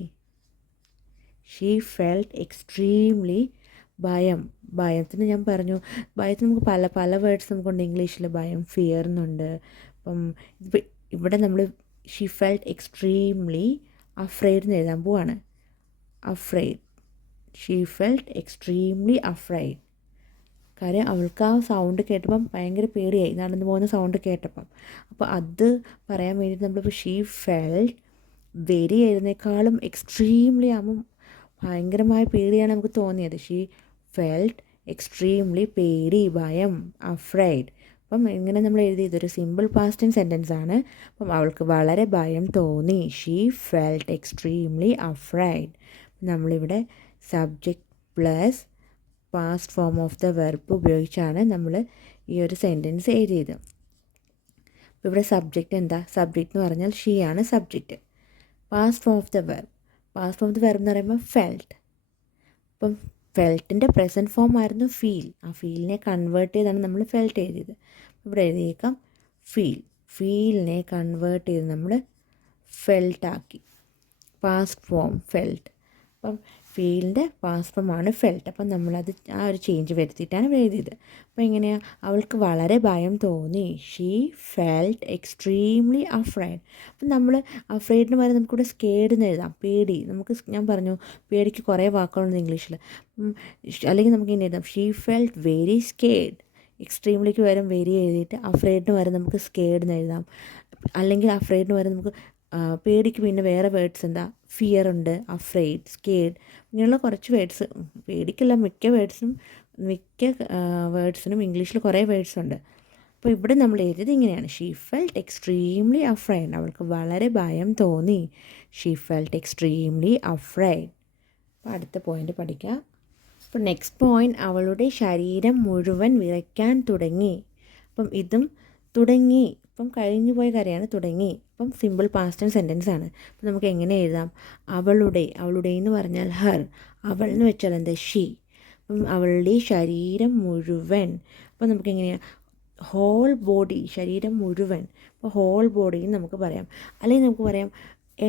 ഷീ ഫെൽറ്റ് എക്സ്ട്രീംലി ഭയത്തിന് ഞാൻ പറഞ്ഞു, ഭയത്തിന് നമുക്ക് പല വേർഡ്സ് നമുക്കുണ്ട് ഇംഗ്ലീഷിൽ. ഭയം, ഫിയർ എന്നുണ്ട്. അപ്പം ഇവിടെ നമ്മൾ ഷീ ഫെൽറ്റ് എക്സ്ട്രീംലി അഫ്രൈഡ് എന്ന് എഴുതാൻ പോവാണ്. Afraid, she felt extremely afraid. കാര്യം അവൾക്ക് ആ സൗണ്ട് കേട്ടപ്പം ഭയങ്കര പേടിയായി, നടന്നു പോകുന്ന സൗണ്ട് കേട്ടപ്പം. അപ്പോൾ അത് പറയാൻ വേണ്ടിയിട്ട് നമ്മളിപ്പോൾ ഷീ ഫെൽറ്റ് വെരി എഴുതുന്നേക്കാളും എക്സ്ട്രീംലി ആകുമ്പം ഭയങ്കരമായ പേടിയാണ് നമുക്ക് തോന്നിയത്. ഷീ ഫെൽറ്റ് എക്സ്ട്രീംലി പേടി, ഭയം, അഫ്രൈഡ്. അപ്പം ഇങ്ങനെ നമ്മൾ എഴുതിയതൊരു സിമ്പിൾ പാസ്റ്റ് ടെൻസ് സെൻറ്റൻസ് ആണ്. അപ്പം അവൾക്ക് വളരെ ഭയം തോന്നി. She felt extremely afraid. നമ്മളിവിടെ subject plus past form of the verb ഉപയോഗിച്ചാണ് നമ്മൾ ഈ ഒരു സെൻറ്റൻസ് എഴുതിയത്. അപ്പോൾ ഇവിടെ സബ്ജക്റ്റ് എന്താ, സബ്ജക്റ്റ് എന്ന് പറഞ്ഞാൽ ഷീ ആണ് subject. Past form of the verb എന്ന് പറയുമ്പോൾ ഫെൽറ്റ്. അപ്പം ഫെൽറ്റിൻ്റെ പ്രസൻറ്റ് ഫോം ആയിരുന്നു ഫീൽ. ആ ഫീലിനെ കൺവേർട്ട് ചെയ്താണ് നമ്മൾ ഫെൽറ്റ് എഴുതിയത്. ഇവിടെ എഴുതിയേക്കാം ഫീലിനെ കൺവേർട്ട് ചെയ്ത് നമ്മൾ ഫെൽറ്റാക്കി. Past form felt. അപ്പം ഫീലിൻ്റെ പാസ്റ്റ് ഫോമാണ് ഫെൽറ്റ്. അപ്പം നമ്മളത് ആ ഒരു ചേഞ്ച് വരുത്തിയിട്ടാണ് എഴുതിയത്. അപ്പോൾ എങ്ങനെയാണ്, അവൾക്ക് വളരെ ഭയം തോന്നി. She felt extremely afraid. അപ്പം നമ്മൾ അഫ്രൈഡിന് പകരം നമുക്കിവിടെ സ്കേഡ് എന്ന് എഴുതാം, പേടി. ഞാൻ പറഞ്ഞു പേടിക്ക് കുറേ വാക്കുകളുണ്ട് ഇംഗ്ലീഷിൽ. അല്ലെങ്കിൽ നമുക്ക് ഇങ്ങനെ എഴുതാം, ഷീ ഫെൽറ്റ് വെരി സ്കേഡ്. എക്സ്ട്രീംലിക്ക് പകരം വെരി എഴുതിയിട്ട് അഫ്രൈഡിന് പകരം നമുക്ക് സ്കേഡ് എന്ന് എഴുതാം. അല്ലെങ്കിൽ അഫ്രൈഡിന് പകരം നമുക്ക് പേടിക്ക് പിന്നെ വേറെ വേർഡ്സ് എന്താ, ഫിയർ ഉണ്ട്, അഫ്രൈഡ്, സ്കേഡ്, ഇങ്ങനെയുള്ള കുറച്ച് വേർഡ്സ്. പേടിക്കല്ല, മിക്ക വേർഡ്സിനും ഇംഗ്ലീഷിൽ കുറേ വേർഡ്സ് ഉണ്ട്. അപ്പോൾ ഇവിടെ നമ്മൾ എഴുതിയത് ഇങ്ങനെയാണ്, ഷീ ഫെൽറ്റ് എക്സ്ട്രീംലി അഫ്രൈഡ്. അവൾക്ക് വളരെ ഭയം തോന്നി. She felt extremely afraid. അപ്പോൾ അടുത്ത പോയിന്റ് പഠിക്കാം. അപ്പോൾ നെക്സ്റ്റ് പോയിന്റ്, അവളുടെ ശരീരം മുഴുവൻ വിറയ്ക്കാൻ തുടങ്ങി. അപ്പം ഇതും തുടങ്ങി, ഇപ്പം കഴിഞ്ഞു പോയ കാര്യമാണ് തുടങ്ങി. അപ്പം സിമ്പിൾ പാസ്റ്റ് ടെൻസ് സെൻറ്റൻസ് ആണ്. അപ്പം നമുക്ക് എങ്ങനെ എഴുതാം, അവളുടെ എന്ന് പറഞ്ഞാൽ ഹർ, അവൾ എന്ന് വെച്ചാൽ എന്താ, ഷീ. അപ്പം അവളുടെ ശരീരം മുഴുവൻ. അപ്പം നമുക്ക് എങ്ങനെയാണ്, ഹോൾ ബോഡി, ശരീരം മുഴുവൻ. അപ്പോൾ ഹോൾ ബോഡി എന്ന് നമുക്ക് പറയാം, അല്ലെങ്കിൽ നമുക്ക് പറയാം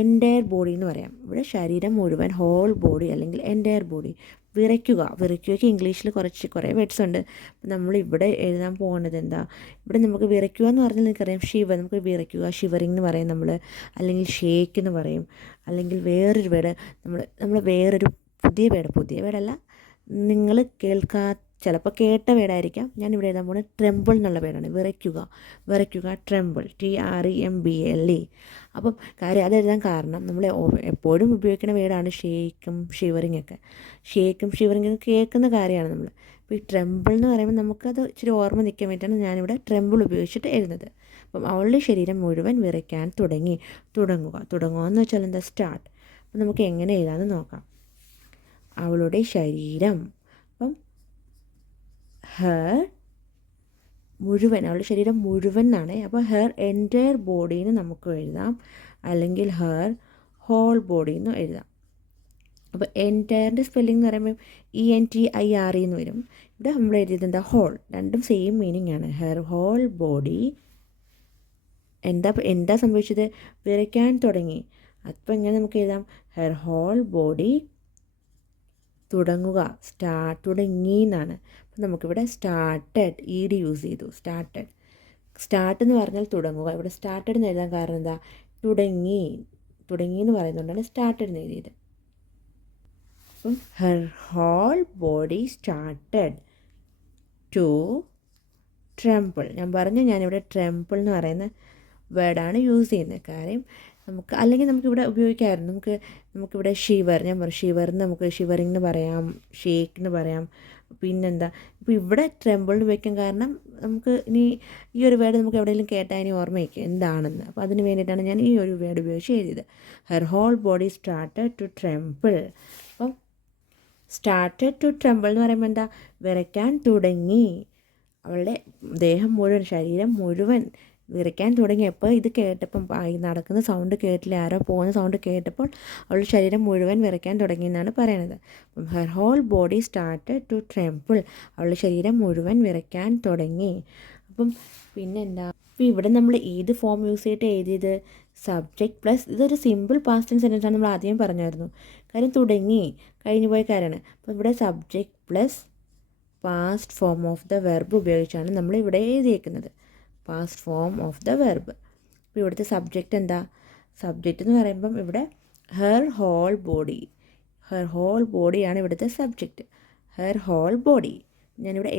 എൻറ്റയർ ബോഡി എന്ന് പറയാം. ഇവിടെ ശരീരം മുഴുവൻ, ഹോൾ ബോഡി അല്ലെങ്കിൽ എൻറ്റയർ ബോഡി. വിറയ്ക്കുകയ്ക്ക് ഇംഗ്ലീഷിൽ കുറേ വേർഡ്സ് ഉണ്ട്. നമ്മൾ ഇവിടെ എഴുതാൻ പോകുന്നത് എന്താ, ഇവിടെ നമുക്ക് വിറയ്ക്കുക എന്ന് പറഞ്ഞാൽ നിങ്ങൾക്കറിയാം നമുക്ക് വിറയ്ക്കുക, ഷിവറിങ് എന്ന് പറയും നമ്മൾ, അല്ലെങ്കിൽ ഷേക്ക് എന്ന് പറയും, അല്ലെങ്കിൽ വേറൊരു വേർഡ് നമ്മൾ വേറൊരു പുതിയ വേർഡല്ല, നിങ്ങൾ കേൾക്കാത്ത ചിലപ്പോൾ കേട്ട വേർഡായിരിക്കാം. ഞാനിവിടെ എഴുതാൻ പോകുന്നത് ട്രെമ്പിൾ എന്നുള്ള വേർഡാണ്. വിറയ്ക്കുക ട്രെമ്പിൾ, TREMBLE. അപ്പം കാര്യം അതെഴുതാൻ കാരണം നമ്മൾ എപ്പോഴും ഉപയോഗിക്കുന്ന വേർഡാണ് ഷേക്കും ഷിവറിങ് ഒക്കെ. ഷേക്കും ഷിവറിങ് ഒക്കെ കേൾക്കുന്ന കാര്യമാണ് നമ്മൾ. അപ്പോൾ ഈ ട്രെമ്പിൾ എന്ന് പറയുമ്പോൾ നമുക്കത് ഇച്ചിരി ഓർമ്മ നിൽക്കാൻ വേണ്ടിയിട്ടാണ് ഞാനിവിടെ ട്രെമ്പിൾ ഉപയോഗിച്ചിട്ട് എഴുതുന്നത്. അപ്പം അവളുടെ ശരീരം മുഴുവൻ വിറയ്ക്കാൻ തുടങ്ങുക എന്ന് വെച്ചാൽ എന്താ, സ്റ്റാർട്ട്. അപ്പം നമുക്ക് എങ്ങനെ എഴുതാമെന്ന് നോക്കാം. അവളുടെ ശരീരം, അപ്പം ഹെർ മുഴുവൻ, അവളുടെ ശരീരം മുഴുവൻ എന്നാണ്. അപ്പോൾ ഹെർ എൻറ്റയർ ബോഡീന്ന് നമുക്ക് എഴുതാം, അല്ലെങ്കിൽ ഹെർ ഹോൾ ബോഡി എന്ന് എഴുതാം. അപ്പോൾ എൻറ്റയറിൻ്റെ സ്പെല്ലിംഗ് എന്ന് പറയുമ്പോൾ ENTIRE എന്ന് വരും. ഇവിടെ നമ്മൾ എഴുതിയത് എന്താ, ഹോൾ. രണ്ടും സെയിം മീനിങ് ആണ്. ഹെർ ഹോൾ ബോഡി എന്താ സംഭവിച്ചത്, വിറയ്ക്കാൻ തുടങ്ങി. അപ്പോൾ എങ്ങനെ നമുക്ക് എഴുതാം, ഹെർ ഹോൾ ബോഡി തുടങ്ങി എന്നാണ്. അപ്പം നമുക്കിവിടെ സ്റ്റാർട്ടഡ് യൂസ് ചെയ്തു. സ്റ്റാർട്ട് എന്ന് പറഞ്ഞാൽ തുടങ്ങുക. ഇവിടെ സ്റ്റാർട്ടഡ് എന്ന് എഴുതാൻ കാരണം എന്താ, തുടങ്ങി എന്ന് പറയുന്നതുകൊണ്ടാണ് സ്റ്റാർട്ടഡ് എന്ന് എഴുതിയത്. അപ്പം her whole body started to tremble. ഞാനിവിടെ ട്രെമ്പിൾ എന്ന് പറയുന്ന വേർഡാണ് യൂസ് ചെയ്യുന്നത്. കാര്യം അല്ലെങ്കിൽ നമുക്കിവിടെ ഉപയോഗിക്കാമായിരുന്നു. നമുക്കിവിടെ ഷിവർ, ഷിവറിന് നമുക്ക് ഷിവറിങ് എന്ന് പറയാം, ഷേക്ക് എന്ന് പറയാം. പിന്നെന്താ, ഇപ്പോൾ ഇവിടെ ട്രെമ്പിളിന് ഉപയോഗിക്കാൻ കാരണം നമുക്ക് ഇനി ഈ ഒരു വേർഡ് നമുക്ക് എവിടെയെങ്കിലും കേട്ടാൽ ഇനി ഓർമ്മയ്ക്ക് എന്താണെന്ന്. അപ്പോൾ അതിന് വേണ്ടിയിട്ടാണ് ഞാൻ ഈ ഒരു വേർഡ് ഉപയോഗിച്ച് എഴുതിയത്. Her whole body started to tremble. അപ്പം സ്റ്റാർട്ടഡ് ടു ട്രെമ്പിൾ എന്ന് പറയുമ്പോൾ എന്താ, വിറയ്ക്കാൻ തുടങ്ങി. അവളുടെ ശരീരം മുഴുവൻ വിറയ്ക്കാൻ തുടങ്ങിയപ്പോൾ ഇത് കേട്ടപ്പം നടക്കുന്ന സൗണ്ട് കേട്ടില്ല, ആരോ പോകുന്ന സൗണ്ട് കേട്ടപ്പോൾ അവളുടെ ശരീരം മുഴുവൻ വിറയ്ക്കാൻ തുടങ്ങി എന്നാണ് പറയണത്. അപ്പം her whole body started to tremble, അവളുടെ ശരീരം മുഴുവൻ വിറയ്ക്കാൻ തുടങ്ങി. അപ്പം പിന്നെന്താ, അപ്പോൾ ഇവിടെ നമ്മൾ ഏത് ഫോം യൂസ് ചെയ്തിട്ട് എഴുതിയത്, സബ്ജക്റ്റ് പ്ലസ്, ഇതൊരു സിമ്പിൾ പാസ്റ്റ് ടെൻസ് സെൻറ്റൻസ് ആണ്, നമ്മൾ ആദ്യം പറഞ്ഞായിരുന്നു. കാര്യം തുടങ്ങി കഴിഞ്ഞു പോയ കാര്യമാണ്. അപ്പോൾ ഇവിടെ subject plus past form of the verb ഉപയോഗിച്ചാണ് നമ്മൾ ഇവിടെ എഴുതിയേക്കുന്നത്. Past form of the verb. അപ്പോൾ ഇവിടുത്തെ സബ്ജക്റ്റ് എന്താ, സബ്ജക്റ്റ് എന്ന് പറയുമ്പം ഇവിടെ ഹെർ ഹോൾ ബോഡിയാണ് ഇവിടുത്തെ സബ്ജക്റ്റ്. ഹെർ ഹോൾ ബോഡി, ഞാനിവിടെ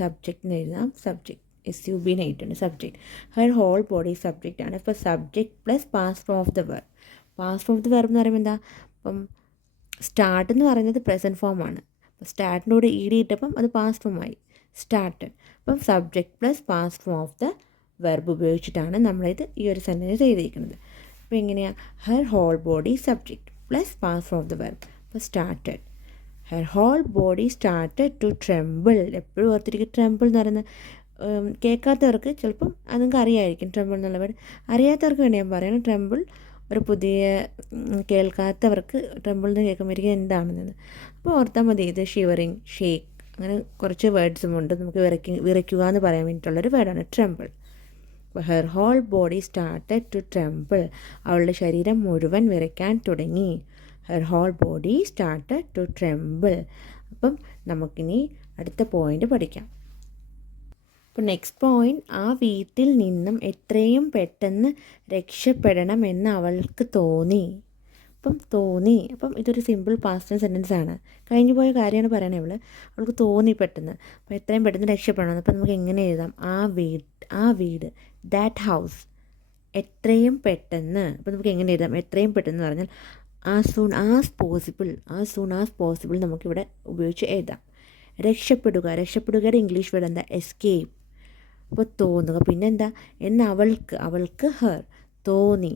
സബ്ജക്റ്റ് എന്ന് എഴുതാം. സബ്ജക്റ്റ് SUB ആയിട്ടുണ്ട് subject. Her whole body subject ആണ്. ഇപ്പോൾ subject plus past form of the verb. Past form of the verb എന്ന് പറയുമ്പോൾ എന്താ, അപ്പം സ്റ്റാർട്ട് എന്ന് പറയുന്നത് പ്രസൻറ്റ് ഫോമാണ്. അപ്പോൾ സ്റ്റാർട്ടിൻ്റെ കൂടെ ഇട്ടപ്പം അത് പാസ്റ്റ് ഫോമായി, സ്റ്റാർട്ടഡ്. അപ്പം subject plus past form of the verb ഉപയോഗിച്ചിട്ടാണ് നമ്മളിത് ഈ ഒരു സെൻറ്റൻസ് എഴുതിയിരിക്കുന്നത്. അപ്പോൾ എങ്ങനെയാണ്, her whole body subject plus past form of the verb. അപ്പോൾ started, her whole body started to tremble. എപ്പോഴും ഓർത്തിരിക്കും, ട്രെമ്പിൾ എന്ന് പറയുന്നത് കേൾക്കാത്തവർക്ക് ചിലപ്പം അത് നിങ്ങൾക്ക് അറിയാമായിരിക്കും ട്രെമ്പിൾ എന്നുള്ള വേർഡ്. അറിയാത്തവർക്ക് വേണ്ടി ഞാൻ പറയണം, ട്രെമ്പിൾ ഒരു പുതിയ കേൾക്കാത്തവർക്ക് ട്രെമ്പിൾ എന്ന് കേൾക്കുമ്പോഴേക്കും എന്താണെന്നത്. അപ്പോൾ ഓർത്താൽ മതി, ഇത് ഷിവറിങ്, ഷേക്ക്, അങ്ങനെ കുറച്ച് വേർഡ്സും ഉണ്ട്. നമുക്ക് വിറയ്ക്കുക എന്ന് പറയാൻ വേണ്ടിയിട്ടുള്ളൊരു വേർഡാണ് ട്രെമ്പിൾ. അപ്പോൾ her whole body started to tremble, അവളുടെ ശരീരം മുഴുവൻ വിറയ്ക്കാൻ തുടങ്ങി. Her whole body started to tremble. അപ്പം നമുക്കിനി അടുത്ത പോയിൻ്റ് പഠിക്കാം. അപ്പോൾ നെക്സ്റ്റ് പോയിൻ്റ്, ആ വീട്ടിൽ നിന്നും എത്രയും പെട്ടെന്ന് രക്ഷപ്പെടണമെന്ന് അവൾക്ക് തോന്നി. അപ്പം ഇതൊരു സിമ്പിൾ പാസ്റ്റ് ടെൻസ് സെൻറ്റൻസ് ആണ്. കഴിഞ്ഞു പോയ കാര്യമാണ് പറയണേ. അവൾക്ക് തോന്നി പെട്ടെന്ന്, അപ്പോൾ എത്രയും പെട്ടെന്ന് രക്ഷപ്പെടണം. അപ്പോൾ നമുക്ക് എങ്ങനെ എഴുതാം, ആ വീട് ദാറ്റ് ഹൗസ്, എത്രയും പെട്ടെന്ന്. അപ്പോൾ നമുക്ക് എങ്ങനെ എഴുതാം, എത്രയും പെട്ടെന്ന് പറഞ്ഞാൽ ആസ് സൂൺ ആസ് പോസിബിൾ നമുക്കിവിടെ ഉപയോഗിച്ച് എഴുതാം. രക്ഷപ്പെടുകയുടെ ഇംഗ്ലീഷ് വേർഡ് എന്താ, എസ്കേപ്പ്. അപ്പോൾ തോന്നുക, പിന്നെന്താ, അവൾക്ക് ഹെർ തോന്നി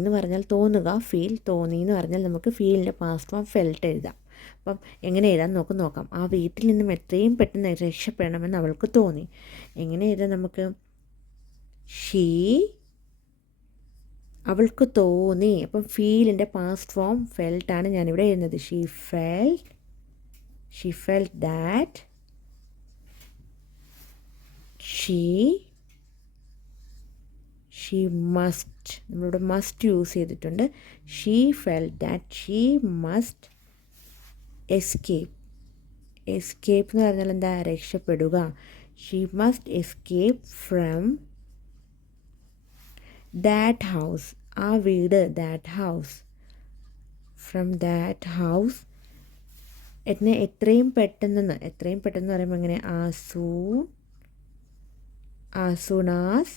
എന്ന് പറഞ്ഞാൽ തോന്നുക, ഫീൽ. തോന്നി എന്ന് പറഞ്ഞാൽ നമുക്ക് ഫീലിൻ്റെ പാസ്റ്റ് ഫോം ഫെൽട്ട് എഴുതാം. അപ്പം എങ്ങനെ എഴുതാൻ നോക്കാം. ആ വീട്ടിൽ നിന്നും എത്രയും പെട്ടെന്ന് രക്ഷപ്പെടണമെന്ന് അവൾക്ക് തോന്നി. എങ്ങനെ എഴുതാം നമുക്ക്, അവൾക്ക് തോന്നി. അപ്പം ഫീലിൻ്റെ പാസ്റ്റ് ഫോം ഫെൽട്ടാണ് ഞാനിവിടെ എഴുതുന്നത്. She felt that she must, നമ്മളിവിടെ മസ്റ്റ് യൂസ് ചെയ്തിട്ടുണ്ട്. She felt that she must escape എന്ന് പറഞ്ഞാൽ എന്താ, രക്ഷപ്പെടുക. She must escape from that house, ആ വീട്, that house, from that house എത്രയും പെട്ടെന്ന് പറയുമ്പോൾ എങ്ങനെ as soon as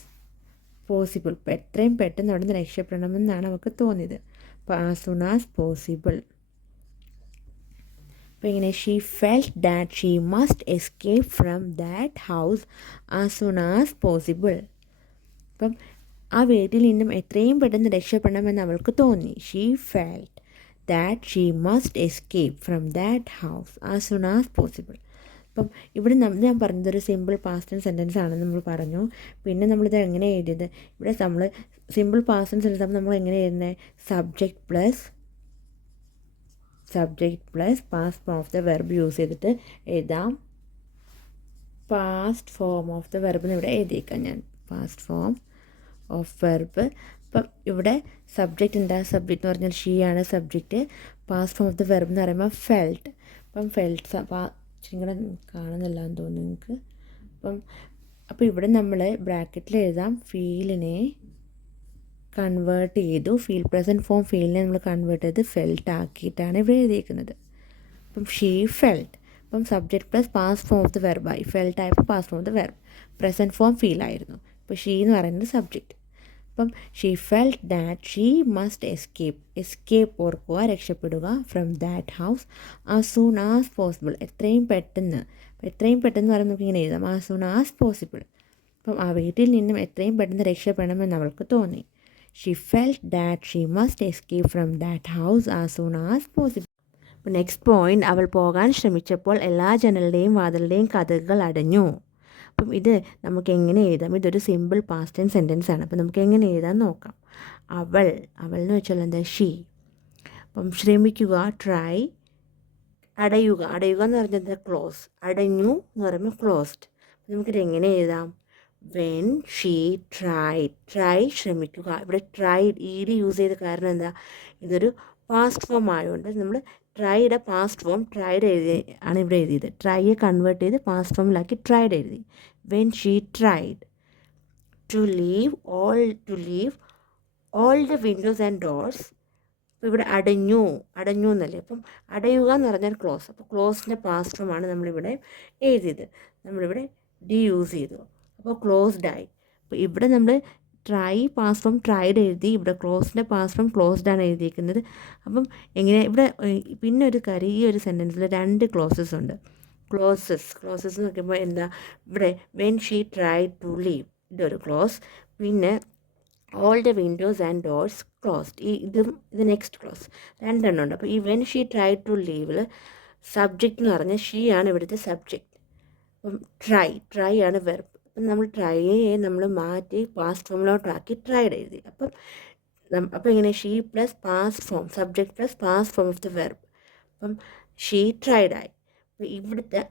പോസിബിൾ. ഇപ്പോൾ എത്രയും പെട്ടെന്ന് അവിടെ നിന്ന് രക്ഷപ്പെടണമെന്നാണ് അവൾക്ക് തോന്നിയത്. അപ്പോൾ as soon as possible. അപ്പോൾ ഇങ്ങനെ she felt that she must escape from that house as soon as possible. അപ്പം ആ വീട്ടിൽ നിന്നും എത്രയും പെട്ടെന്ന് രക്ഷപ്പെടണമെന്ന് അവൾക്ക് തോന്നി. She felt that she must escape from that house as soon as possible. അപ്പം ഇവിടെ ഞാൻ പറഞ്ഞത് ഒരു സിമ്പിൾ പാസ്റ്റ് ടെൻസ് സെൻറ്റൻസ് ആണെന്ന് നമ്മൾ പറഞ്ഞു. പിന്നെ നമ്മളിത് എങ്ങനെ എഴുതിയത്, ഇവിടെ നമ്മൾ സിമ്പിൾ പാസ്റ്റ് ടെൻസ് സെൻറ്റൻസ് നമ്മൾ എങ്ങനെ എഴുതുന്നത്, subject plus past form of the verb use ചെയ്തിട്ട് എഴുതാം. പാസ്റ്റ് ഫോം ഓഫ് ദ വെർബിന് ഇവിടെ എഴുതിയേക്കാം ഞാൻ, പാസ്റ്റ് ഫോം ഓഫ് വെർബ്. അപ്പം ഇവിടെ സബ്ജക്റ്റ് എന്താ, സബ്ജക്റ്റ് എന്ന് പറഞ്ഞാൽ ഷീ ആണ് subject. Past form of the verb എന്ന് പറയുമ്പോൾ ഫെൽറ്റ്. അപ്പം ഫെൽറ്റ് ഇങ്ങനെ കാണുന്നില്ല എന്ന് തോന്നുന്നു നിങ്ങൾക്ക്. അപ്പോൾ ഇവിടെ നമ്മൾ ബ്രാക്കറ്റിൽ എഴുതാം, ഫീലിനെ കൺവേർട്ട് ചെയ്തു. പ്രസൻറ്റ് ഫോം ഫീലിനെ നമ്മൾ കൺവേർട്ട് ചെയ്ത് ഫെൽറ്റ് ആക്കിയിട്ടാണ് ഇവിടെ എഴുതിയിരിക്കുന്നത്. അപ്പം ഷീ ഫെൽറ്റ്, അപ്പം subject plus past form of the വെർബായി. ഫെൽറ്റ് ആയപ്പോൾ past form of the verb, present form ഫീലായിരുന്നു. അപ്പോൾ ഷീ എന്ന് പറയുന്നത് സബ്ജക്റ്റ്. അപ്പം she felt that she must escape ഓർക്കുക, രക്ഷപ്പെടുക, from that house as soon as possible. എത്രയും പെട്ടെന്ന് പറയുമ്പോൾ നമുക്ക് ഇങ്ങനെ എഴുതാം, as soon as possible. അപ്പം ആ വീട്ടിൽ നിന്നും എത്രയും പെട്ടെന്ന് രക്ഷപ്പെടണമെന്ന് അവൾക്ക് തോന്നി. She felt that she must escape from that house as soon as possible. അപ്പോൾ നെക്സ്റ്റ് പോയിന്റ്, അവൾ പോകാൻ ശ്രമിച്ചപ്പോൾ എല്ലാ ജനലുടെയും വാതിലുടെയും കതകുകൾ അടഞ്ഞു. അപ്പം ഇത് നമുക്ക് എങ്ങനെ എഴുതാം, ഇതൊരു സിമ്പിൾ പാസ്റ്റ് ടെൻസ് സെൻറ്റൻസ് ആണ്. അപ്പം നമുക്ക് എങ്ങനെ എഴുതാൻ നോക്കാം. അവൾ എന്ന് വെച്ചാൽ എന്താ, ഷീ. അപ്പം ശ്രമിക്കുക, ട്രൈ. അടയുക എന്ന് പറഞ്ഞത് ക്ലോസ്. അടഞ്ഞു എന്ന് പറയുമ്പോൾ ക്ലോസ്ഡ്. നമുക്കിത് എങ്ങനെ എഴുതാം, വെൻ ഷീ ട്രൈ ശ്രമിക്കുക. ഇവിടെ ട്രൈഡ് ഈഡി യൂസ് ചെയ്ത കാരണം എന്താ, ഇതൊരു പാസ്റ്റ് ഫോം ആയതുകൊണ്ട് നമ്മൾ ട്രൈയുടെ പാസ്റ്റ് ഫോം ട്രൈഡ് ആണ് ഇവിടെ എഴുതിയത്. ട്രൈയെ കൺവേർട്ട് ചെയ്ത് പാസ്റ്റ് ഫോമിലാക്കി ട്രൈഡ് എഴുതി. When she tried to leave all the windows and doors. ഇവിടെ അടഞ്ഞു എന്നല്ലേ, അപ്പം അടയുക എന്ന് പറഞ്ഞാൽ ക്ലോസ്. അപ്പോൾ ക്ലോസിൻ്റെ പാസ്റ്റ് ഫോമാണ് നമ്മളിവിടെ എഴുതിയത്. നമ്മളിവിടെ ഡി യൂസ് ചെയ്തു, അപ്പോൾ ക്ലോസ്ഡ് ആയി. അപ്പോൾ ഇവിടെ നമ്മൾ ട്രൈ പാസ്റ്റ് ഫോം ട്രൈഡ് എഴുതി, ഇവിടെ ക്ലോസിൻ്റെ പാസ്റ്റ് ഫോം ക്ലോസ്ഡ് ആണ് എഴുതിയിരിക്കുന്നത്. അപ്പം എങ്ങനെ ഇവിടെ പിന്നെ ഒരു കാര്യം, ഈ ഒരു സെൻറ്റൻസിൽ 2 ക്ലോസസ് ഉണ്ട്. ക്ലോസസ് എന്ന് നോക്കുമ്പോൾ എന്താ, ഇവിടെ when she try to leave ഇതൊരു ക്ലോസ്, പിന്നെ all the windows and doors closed ഇത് നെക്സ്റ്റ് ക്ലോസ്, 2 എണ്ണം ഉണ്ട്. അപ്പോൾ ഈ വെൻ ഷീ ട്രൈ ടു ലീവിൽ സബ്ജക്റ്റ് എന്ന് പറഞ്ഞാൽ ഷീ ആണ് ഇവിടുത്തെ സബ്ജക്റ്റ്. അപ്പം ട്രൈ ആണ് വെർബ്. അപ്പം നമ്മൾ ട്രൈയെ നമ്മൾ മാറ്റി പാസ്റ്റ് ഫോമിലോട്ടാക്കി ട്രൈഡ് എഴുതി. അപ്പം ഇങ്ങനെ she plus past form, subject plus past form of the verb. അപ്പം ഷീ ട്രൈഡ് ആയി. അപ്പോൾ ഇവിടുത്തെ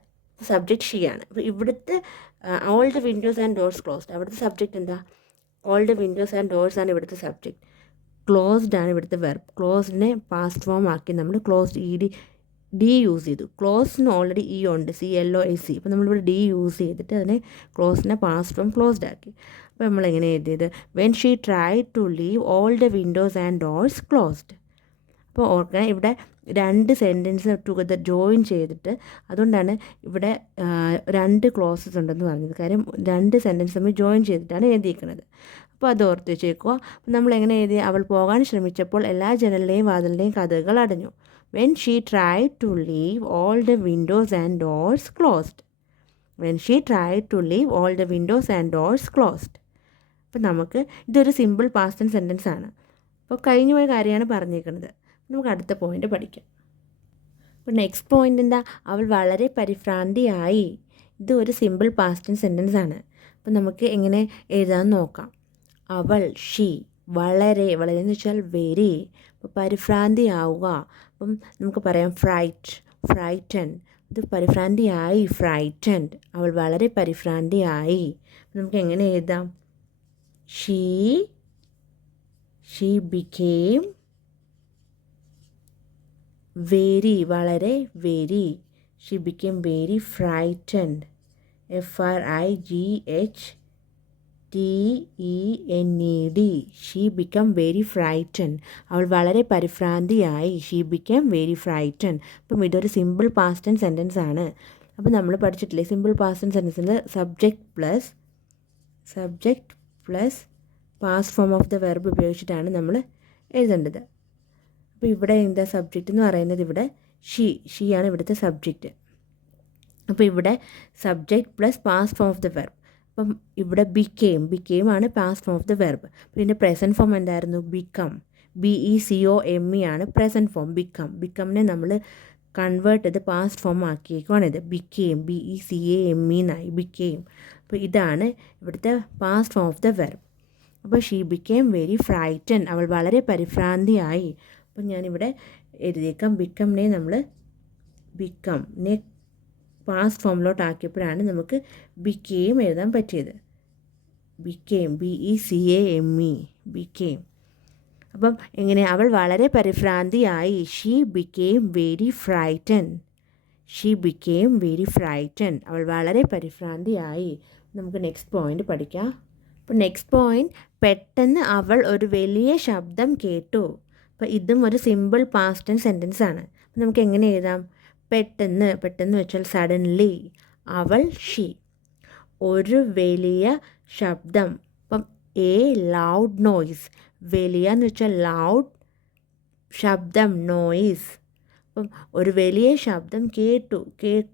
സബ്ജക്റ്റ് ഷീ ആണ്. അപ്പോൾ ഇവിടുത്തെ all the windows and doors closed, അവിടുത്തെ സബ്ജക്റ്റ് എന്താ, all the windows and doors ആണ് ഇവിടുത്തെ സബ്ജക്റ്റ്. ക്ലോസ്ഡ് ആണ് ഇവിടുത്തെ വെർബ്. ക്ലോസ്ഡിനെ പാസ്റ്റ് ഫോം ആക്കി നമ്മൾ ക്ലോസ്ഡ് ഡി യൂസ് ചെയ്തു. ക്ലോസിന് ഓൾറെഡി ഇ ഉണ്ട്, CLOSE. അപ്പോൾ നമ്മളിവിടെ ഡി യൂസ് ചെയ്തിട്ട് അതിനെ ക്ലോസിനെ പാസ്റ്റ് ഫോം ക്ലോസ്ഡ് ആക്കി. അപ്പോൾ നമ്മളെങ്ങനെ എഴുതിയത്, when she try to leave all the windows and doors closed. അപ്പോൾ ഓർക്കണം, ഇവിടെ 2 സെൻറ്റൻസ് ടുഗദർ ജോയിൻ ചെയ്തിട്ട്, അതുകൊണ്ടാണ് ഇവിടെ 2 ക്ലോസസ് ഉണ്ടെന്ന് പറഞ്ഞത്. കാര്യം 2 സെൻറ്റൻസ് തമ്മിൽ ജോയിൻ ചെയ്തിട്ടാണ് എഴുതിയിരിക്കുന്നത്. അപ്പോൾ അത് ഓർത്ത് വെച്ചേക്കുക. അപ്പോൾ നമ്മളെങ്ങനെ എഴുതി, അവൾ പോകാൻ ശ്രമിച്ചപ്പോൾ എല്ലാ ജനലിൻ്റെയും വാതിലിൻ്റെയും കതകുകൾ അടഞ്ഞു. When she tried to leave, all the windows and doors closed. അപ്പോൾ നമുക്ക് ഇതൊരു സിമ്പിൾ പാസ്റ്റ് ടെൻസ് സെൻറ്റൻസ് ആണ്. അപ്പോൾ കഴിഞ്ഞു പോയ കാര്യമാണ് പറഞ്ഞേക്കുന്നത്. നമുക്ക് അടുത്ത പോയിന്റ് പഠിക്കാം. അപ്പോൾ നെക്സ്റ്റ് പോയിന്റ് എന്താ, അവൾ വളരെ പരിഭ്രാന്തിയായി. ഇത് ഒരു സിമ്പിൾ പാസ്റ്റ് ടെൻസ് സെൻറ്റൻസ് ആണ്. അപ്പോൾ നമുക്ക് എങ്ങനെ എഴുതാൻ നോക്കാം. അവൾ ഷീ, വളരെ എന്ന് വെച്ചാൽ വെരി. അപ്പോൾ പരിഭ്രാന്തിയാവുക, അപ്പം നമുക്ക് പറയാം ഫ്രൈറ്റൻഡ്. ഇത് പരിഭ്രാന്തിയായി, ഫ്രൈറ്റൻഡ്. അവൾ വളരെ പരിഭ്രാന്തിയായി. നമുക്ക് എങ്ങനെ എഴുതാം, ഷീ ബിക്കേം വെരി, വളരെ very. She became very frightened, FRIGHTEND. TENED. She become very frighten. അവൾ വളരെ പരിഭ്രാന്തിയായി. She become very frighten. അപ്പം ഇതൊരു സിമ്പിൾ പാസ്റ്റ് ടെൻസ് സെൻറ്റൻസ് ആണ്. അപ്പോൾ നമ്മൾ പഠിച്ചിട്ടില്ലേ സിമ്പിൾ പാസ്റ്റ് ടെൻസ് സെൻറ്റൻസിൽ subject plus past form of the verb ഉപയോഗിച്ചിട്ടാണ് നമ്മൾ എഴുതേണ്ടത്. അപ്പോൾ ഇവിടെ എന്താ സബ്ജക്റ്റ് എന്ന് പറയുന്നത്, ഇവിടെ ഷീയാണ് ഇവിടുത്തെ സബ്ജക്റ്റ്. അപ്പോൾ ഇവിടെ subject plus past form of the verb. അപ്പം ഇവിടെ ബിക്കെയിം ആണ് past form of the verb. പിന്നെ പ്രസൻറ്റ് ഫോം എന്തായിരുന്നു, ബിക്കം. BECOME ആണ് പ്രസൻറ്റ് ഫോം. ബിക്കമിനെ നമ്മൾ കൺവേർട്ട് ചെയ്ത് പാസ്റ്റ് ഫോം ആക്കിയേക്കുവാണിത്. ബിക്കെയിം BECAME എന്നായി ബിക്കെയിം. അപ്പോൾ ഇതാണ് ഇവിടുത്തെ past form of the verb. അപ്പോൾ ഷീ ബിക്കെയിം വെരി ഫ്രൈറ്റൻ. അവൾ വളരെ പരിഭ്രാന്തിയായി. അപ്പോൾ ഞാനിവിടെ എഴുതിയേക്കാം ബിക്കമിനെ നമ്മൾ ബിക്കമിനെ പാസ്റ്റ് ഫോമിലോട്ട് ആക്കിയപ്പോഴാണ് നമുക്ക് ബിക്കെയിം എഴുതാൻ പറ്റിയത്. Became BECAME became. അപ്പം എങ്ങനെ, അവൾ വളരെ പരിഭ്രാന്തിയായി. She became very frighten. അവൾ വളരെ പരിഭ്രാന്തിയായി. നമുക്ക് നെക്സ്റ്റ് പോയിന്റ് പഠിക്കാം. അപ്പോൾ നെക്സ്റ്റ് പോയിന്റ്, പെട്ടെന്ന് അവൾ ഒരു വലിയ ശബ്ദം കേട്ടു. അപ്പോൾ ഇതും ഒരു സിമ്പിൾ പാസ്റ്റ് ടെൻസ് സെൻറ്റൻസ് ആണ്. അപ്പോൾ നമുക്ക് എങ്ങനെ എഴുതാം, പെട്ടെന്ന് വെച്ചാൽ സഡൻലി. അവൾ ഷീ ഒരു വലിയ ശബ്ദം. അപ്പം എ ലൗഡ് നോയ്സ്. വലിയ എന്ന് വെച്ചാൽ ലൗഡ്, ശബ്ദം നോയ്സ്. അപ്പം ഒരു വലിയ ശബ്ദം കേട്ടു.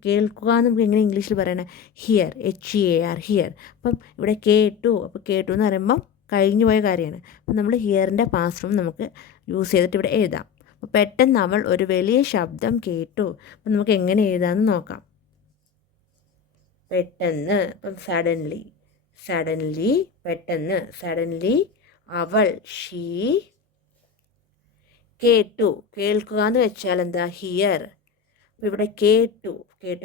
കേൾക്കുക എന്ന് നമുക്ക് എങ്ങനെ ഇംഗ്ലീഷിൽ പറയണേ, ഹിയർ, HEAR ഹിയർ. അപ്പം ഇവിടെ കേട്ടു. അപ്പോൾ കേട്ടു എന്ന് പറയുമ്പം കഴിഞ്ഞു പോയ കാര്യമാണ്. അപ്പം നമ്മൾ ഹിയറിൻ്റെ പാസ്റ്റ് ഫോം നമുക്ക് യൂസ് ചെയ്തിട്ട് ഇവിടെ എഴുതാം. അപ്പോൾ പെട്ടെന്ന് അവൾ ഒരു വലിയ ശബ്ദം കേട്ടു. അപ്പം നമുക്ക് എങ്ങനെ എഴുതാമെന്ന് നോക്കാം. പെട്ടെന്ന്, അപ്പം സഡൻലി പെട്ടെന്ന്, സഡൻലി അവൾ ഷീ കേട്ടു. കേൾക്കുക എന്ന് വെച്ചാൽ എന്താ, ഹിയർ. അപ്പോൾ ഇവിടെ കേട്ടു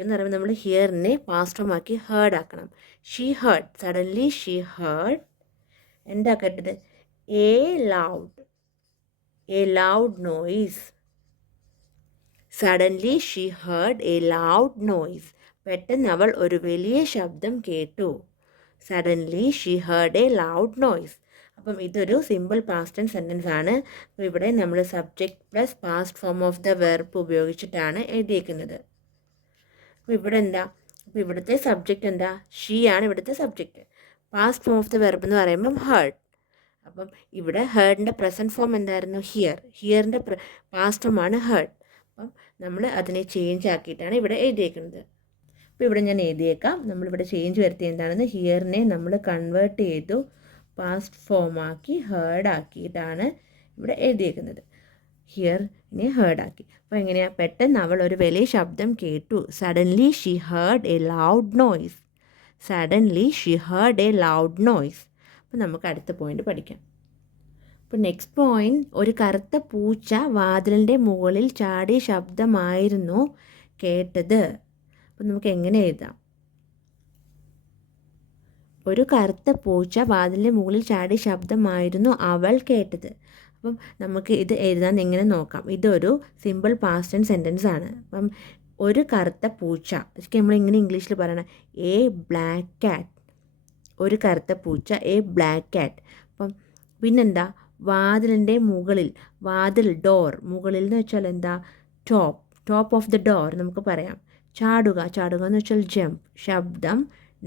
എന്ന് പറയുമ്പോൾ നമ്മൾ ഹിയറിനെ പാസ്റ്റ് ഫോം ആക്കി ഹേർഡ് ആക്കണം. She heard. Suddenly she heard എന്താക്കേണ്ടത്, a loud noise. Suddenly she heard a loud noise. പെട്ടെന്ന് അവൾ ഒരു വലിയ ശബ്ദം കേട്ടു. Suddenly she heard a loud noise. അപ്പം ഇതൊരു സിമ്പിൾ പാസ്റ്റ് ടെൻസ് സെൻറ്റൻസ് ആണ്. അപ്പോൾ ഇവിടെ നമ്മൾ subject plus past form of the verb ഉപയോഗിച്ചിട്ടാണ് എഴുതിയേക്കുന്നത്. അപ്പോൾ ഇവിടെ എന്താ, അപ്പോൾ ഇവിടുത്തെ സബ്ജക്റ്റ് എന്താ, ഷീ ആണ് ഇവിടുത്തെ subject. Past form of the verb എന്ന് പറയുമ്പം ഹേർഡ്. അപ്പം ഇവിടെ ഹേർഡിൻ്റെ പ്രസൻറ്റ് ഫോം എന്തായിരുന്നു, ഹിയറിൻ്റെ പാസ്റ്റ് ഫോമാണ് ഹേർഡ്. അപ്പം നമ്മൾ അതിനെ ചേഞ്ച് ആക്കിയിട്ടാണ് ഇവിടെ എഴുതിയേക്കുന്നത്. അപ്പോൾ ഇവിടെ ഞാൻ എഴുതിയേക്കാം, നമ്മളിവിടെ ചേഞ്ച് വരുത്തിയത് എന്താണെന്ന്, ഹിയറിനെ നമ്മൾ കൺവേർട്ട് ചെയ്തു പാസ്റ്റ് ഫോമാക്കി ഹേർഡ് ആക്കിയിട്ടാണ് ഇവിടെ എഴുതിയേക്കുന്നത്. ഹിയറിനെ ഹേർഡ് ആക്കി. അപ്പോൾ എങ്ങനെയാണ്, പെട്ടെന്ന് അവൾ ഒരു വലിയ ശബ്ദം കേട്ടു. Suddenly she heard a loud noise. അപ്പോൾ നമുക്ക് അടുത്ത പോയിന്റ് പഠിക്കാം. അപ്പോൾ നെക്സ്റ്റ് പോയിന്റ്, ഒരു കറുത്ത പൂച്ച വാതിലിൻ്റെ മുകളിൽ ചാടിയ ശബ്ദമായിരുന്നു കേട്ടത്. അപ്പം നമുക്ക് എങ്ങനെ എഴുതാം, ഒരു കറുത്ത പൂച്ച വാതിലിൻ്റെ മുകളിൽ ചാടിയ ശബ്ദമായിരുന്നു അവൾ കേട്ടത്. അപ്പം നമുക്ക് ഇത് എഴുതാൻ എങ്ങനെ നോക്കാം. ഇതൊരു സിമ്പിൾ പാസ്റ്റ് ടെൻസ് സെൻറ്റൻസ് ആണ്. അപ്പം ഒരു കറുത്ത പൂച്ച, നമ്മൾ ഇങ്ങനെ ഇംഗ്ലീഷിൽ പറയണം, എ ബ്ലാക്ക് ക്യാറ്റ്. ഒരു കറുത്ത പൂച്ച, എ ബ്ലാക്ക് ക്യാറ്റ്. അപ്പം പിന്നെന്താ, വാതിലിൻ്റെ മുകളിൽ, ഡോർ, മുകളിൽ എന്ന് വെച്ചാൽ എന്താ, ടോപ്പ് ഓഫ് ദ ഡോർ നമുക്ക് പറയാം. ചാടുക എന്ന് വെച്ചാൽ ജംപ്, ശബ്ദം,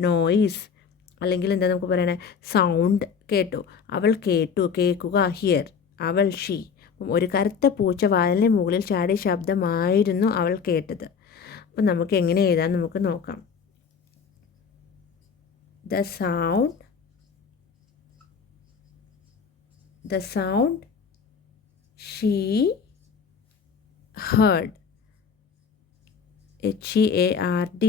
നോയ്സ്, അല്ലെങ്കിൽ എന്താ നമുക്ക് പറയണേ, സൗണ്ട്. കേട്ടു, അവൾ കേട്ടു, കേൾക്കുക, ഹിയർ. അവൾ ഷീ. അപ്പം ഒരു കറുത്ത പൂച്ച വാതിലിൻ്റെ മുകളിൽ ചാടിയ ശബ്ദമായിരുന്നു അവൾ കേട്ടത്. അപ്പം നമുക്ക് എങ്ങനെ എഴുതാൻ നമുക്ക് നോക്കാം. The sound she heard, HEARD.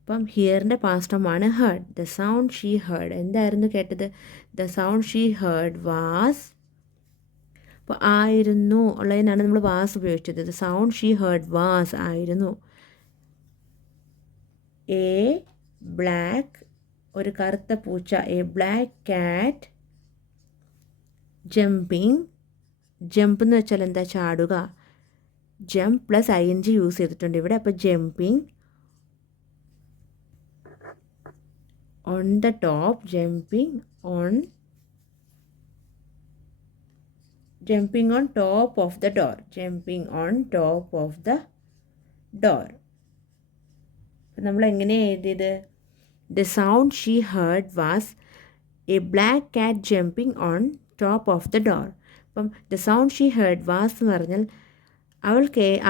അപ്പം ഹിയറിൻ്റെ പാസ്റ്റ് ഫോമാണ് heard. The sound she heard, എന്തായിരുന്നു കേട്ടത്, the sound she heard was. അപ്പോൾ ആയിരുന്നു ഉള്ളതിനാണ് നമ്മൾ വാസ് ഉപയോഗിച്ചത്. The sound she heard was ആയിരുന്നു. എ ബ്ലാക്ക്, ഒരു കറുത്ത പൂച്ച, a black cat jumping. Jump എന്ന് വെച്ചാൽ എന്താ, ചാടുക. ജംപ് പ്ലസ് ING യൂസ് ചെയ്തിട്ടുണ്ട് ഇവിടെ. അപ്പോൾ jumping on the top, jumping on top of the door, jumping on top of the door. നമ്മൾ എങ്ങനെയാണ് എഴുതിയത്? The sound she heard was a black cat jumping on top of the door. അപ്പം the sound she heard was എന്ന് പറഞ്ഞാൽ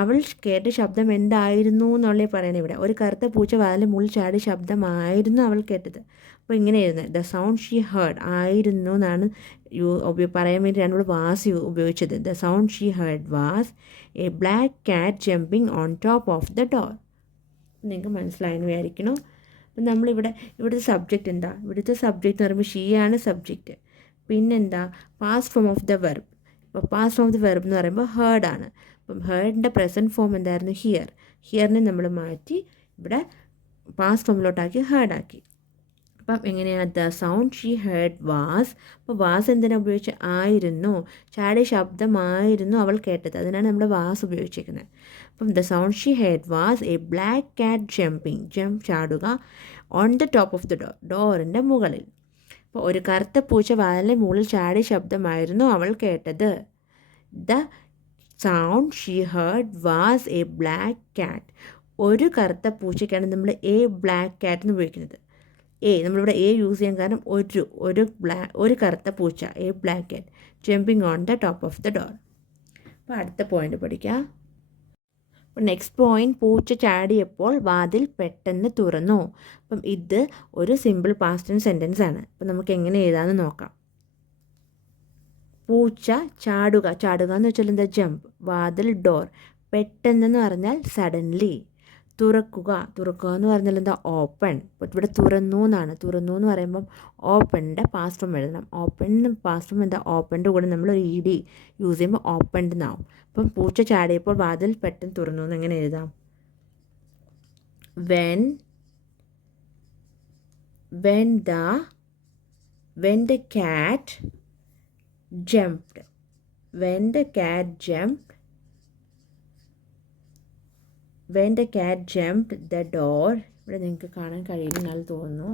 അവൾ കേട്ട ശബ്ദം എന്തായിരുന്നു എന്നുള്ളേ പറയണേ ഇവിടെ. ഒരു കറുത്ത പൂച്ച വാതിലിന് മുകളിൽ ചാടിയ ശബ്ദമായിരുന്നു അവൾ കേട്ടത്. അപ്പോൾ ഇങ്ങനെയായിരുന്നു ദ സൗണ്ട് ഷീ ഹേർഡ് ആയിരുന്നു എന്നാണ് പറയാൻ വേണ്ടി രണ്ടുകൂടെ വാസ് ഉപയോഗിച്ചത്. The sound she heard was a black കാറ്റ് jumping on top of the door. നിങ്ങൾക്ക് മനസ്സിലായെന്ന് വിചാരിക്കണോ? അപ്പം ഇവിടുത്തെ സബ്ജക്റ്റ് എന്താ? ഇവിടുത്തെ സബ്ജക്റ്റ് എന്ന് പറയുമ്പോൾ ഷീ ആണ് സബ്ജക്റ്റ്. പിന്നെന്താ? Past form of the verb. ഇപ്പോൾ past form of the verb എന്ന് പറയുമ്പോൾ ഹേർഡ് ആണ്. അപ്പം ഹേർഡിൻ്റെ പ്രസൻറ്റ് ഫോം എന്തായിരുന്നു? ഹിയറിനെ നമ്മൾ മാറ്റി ഇവിടെ പാസ്റ്റ് ഫോമിലോട്ടാക്കി ഹേർഡാക്കി. അപ്പം എങ്ങനെയാണ്? The sound she heard was. അപ്പോൾ വാസ് എന്തിനാണ് ഉപയോഗിച്ച്? ആയിരുന്നു, ചാടിയ ശബ്ദമായിരുന്നു അവൾ കേട്ടത്. അതിനാണ് നമ്മൾ വാസ് ഉപയോഗിച്ചിരിക്കുന്നത്. അപ്പം the sound she heard was a black cat jump ചാടുക on the top of the ഡോറിൻ്റെ മുകളിൽ. അപ്പോൾ ഒരു കറുത്ത പൂച്ച വാതിലിൻ്റെ മുകളിൽ ചാടിയ ശബ്ദമായിരുന്നു അവൾ കേട്ടത്. The sound she heard was a black കാറ്റ്. ഒരു കറുത്ത പൂച്ചയ്ക്കാണ് നമ്മൾ എ ബ്ലാക്ക് കാറ്റ് എന്ന് ഉപയോഗിക്കുന്നത്. നമ്മളിവിടെ എ യൂസ് ചെയ്യാൻ കാരണം ഒരു കറുത്ത പൂച്ച, എ ബ്ലാക്ക് കാറ്റ് jumping on the top of the door. അപ്പോൾ അടുത്ത പോയിന്റ് പഠിക്കാം. അപ്പോൾ നെക്സ്റ്റ് പോയിന്റ്, പൂച്ച ചാടിയപ്പോൾ വാതിൽ പെട്ടെന്ന് തുറന്നു. അപ്പം ഇത് ഒരു സിമ്പിൾ പാസ്റ്റ് ടെൻസ് സെൻറ്റൻസ് ആണ്. അപ്പം നമുക്ക് എങ്ങനെ എഴുതാമെന്ന് നോക്കാം. പൂച്ച ചാടുക എന്ന് വെച്ചാൽ എന്താ? ജമ്പ്. വാതിൽ ഡോർ. പെട്ടെന്നെന്ന് പറഞ്ഞാൽ സഡൻലി. തുറക്കുക എന്ന് പറഞ്ഞാൽ എന്താ? ഓപ്പൺ. ഇപ്പോൾ ഇവിടെ തുറന്നു എന്ന് പറയുമ്പം ഓപ്പണിൻ്റെ പാസ്റ്റ് ഫോം എഴുതണം. ഓപ്പണിൻ്റെ പാസ്റ്റ് ഫോം എന്താ? ഓപ്പണിൻ്റെ കൂടെ നമ്മൾ ഒരു ഇ ഡി യൂസ് ചെയ്യുമ്പോൾ ഓപ്പൺഡ് എന്നാവും. അപ്പം പൂച്ച ചാടിയപ്പോൾ വാതിൽ പെട്ടെന്ന് തുറന്നു എന്ന് എങ്ങനെ എഴുതാം? when the cat jumped. When the cat jumped the door. ഇവിടെ നിങ്ങൾക്ക് കാണാൻ കഴിയുമെന്നാൽ തോന്നുന്നു.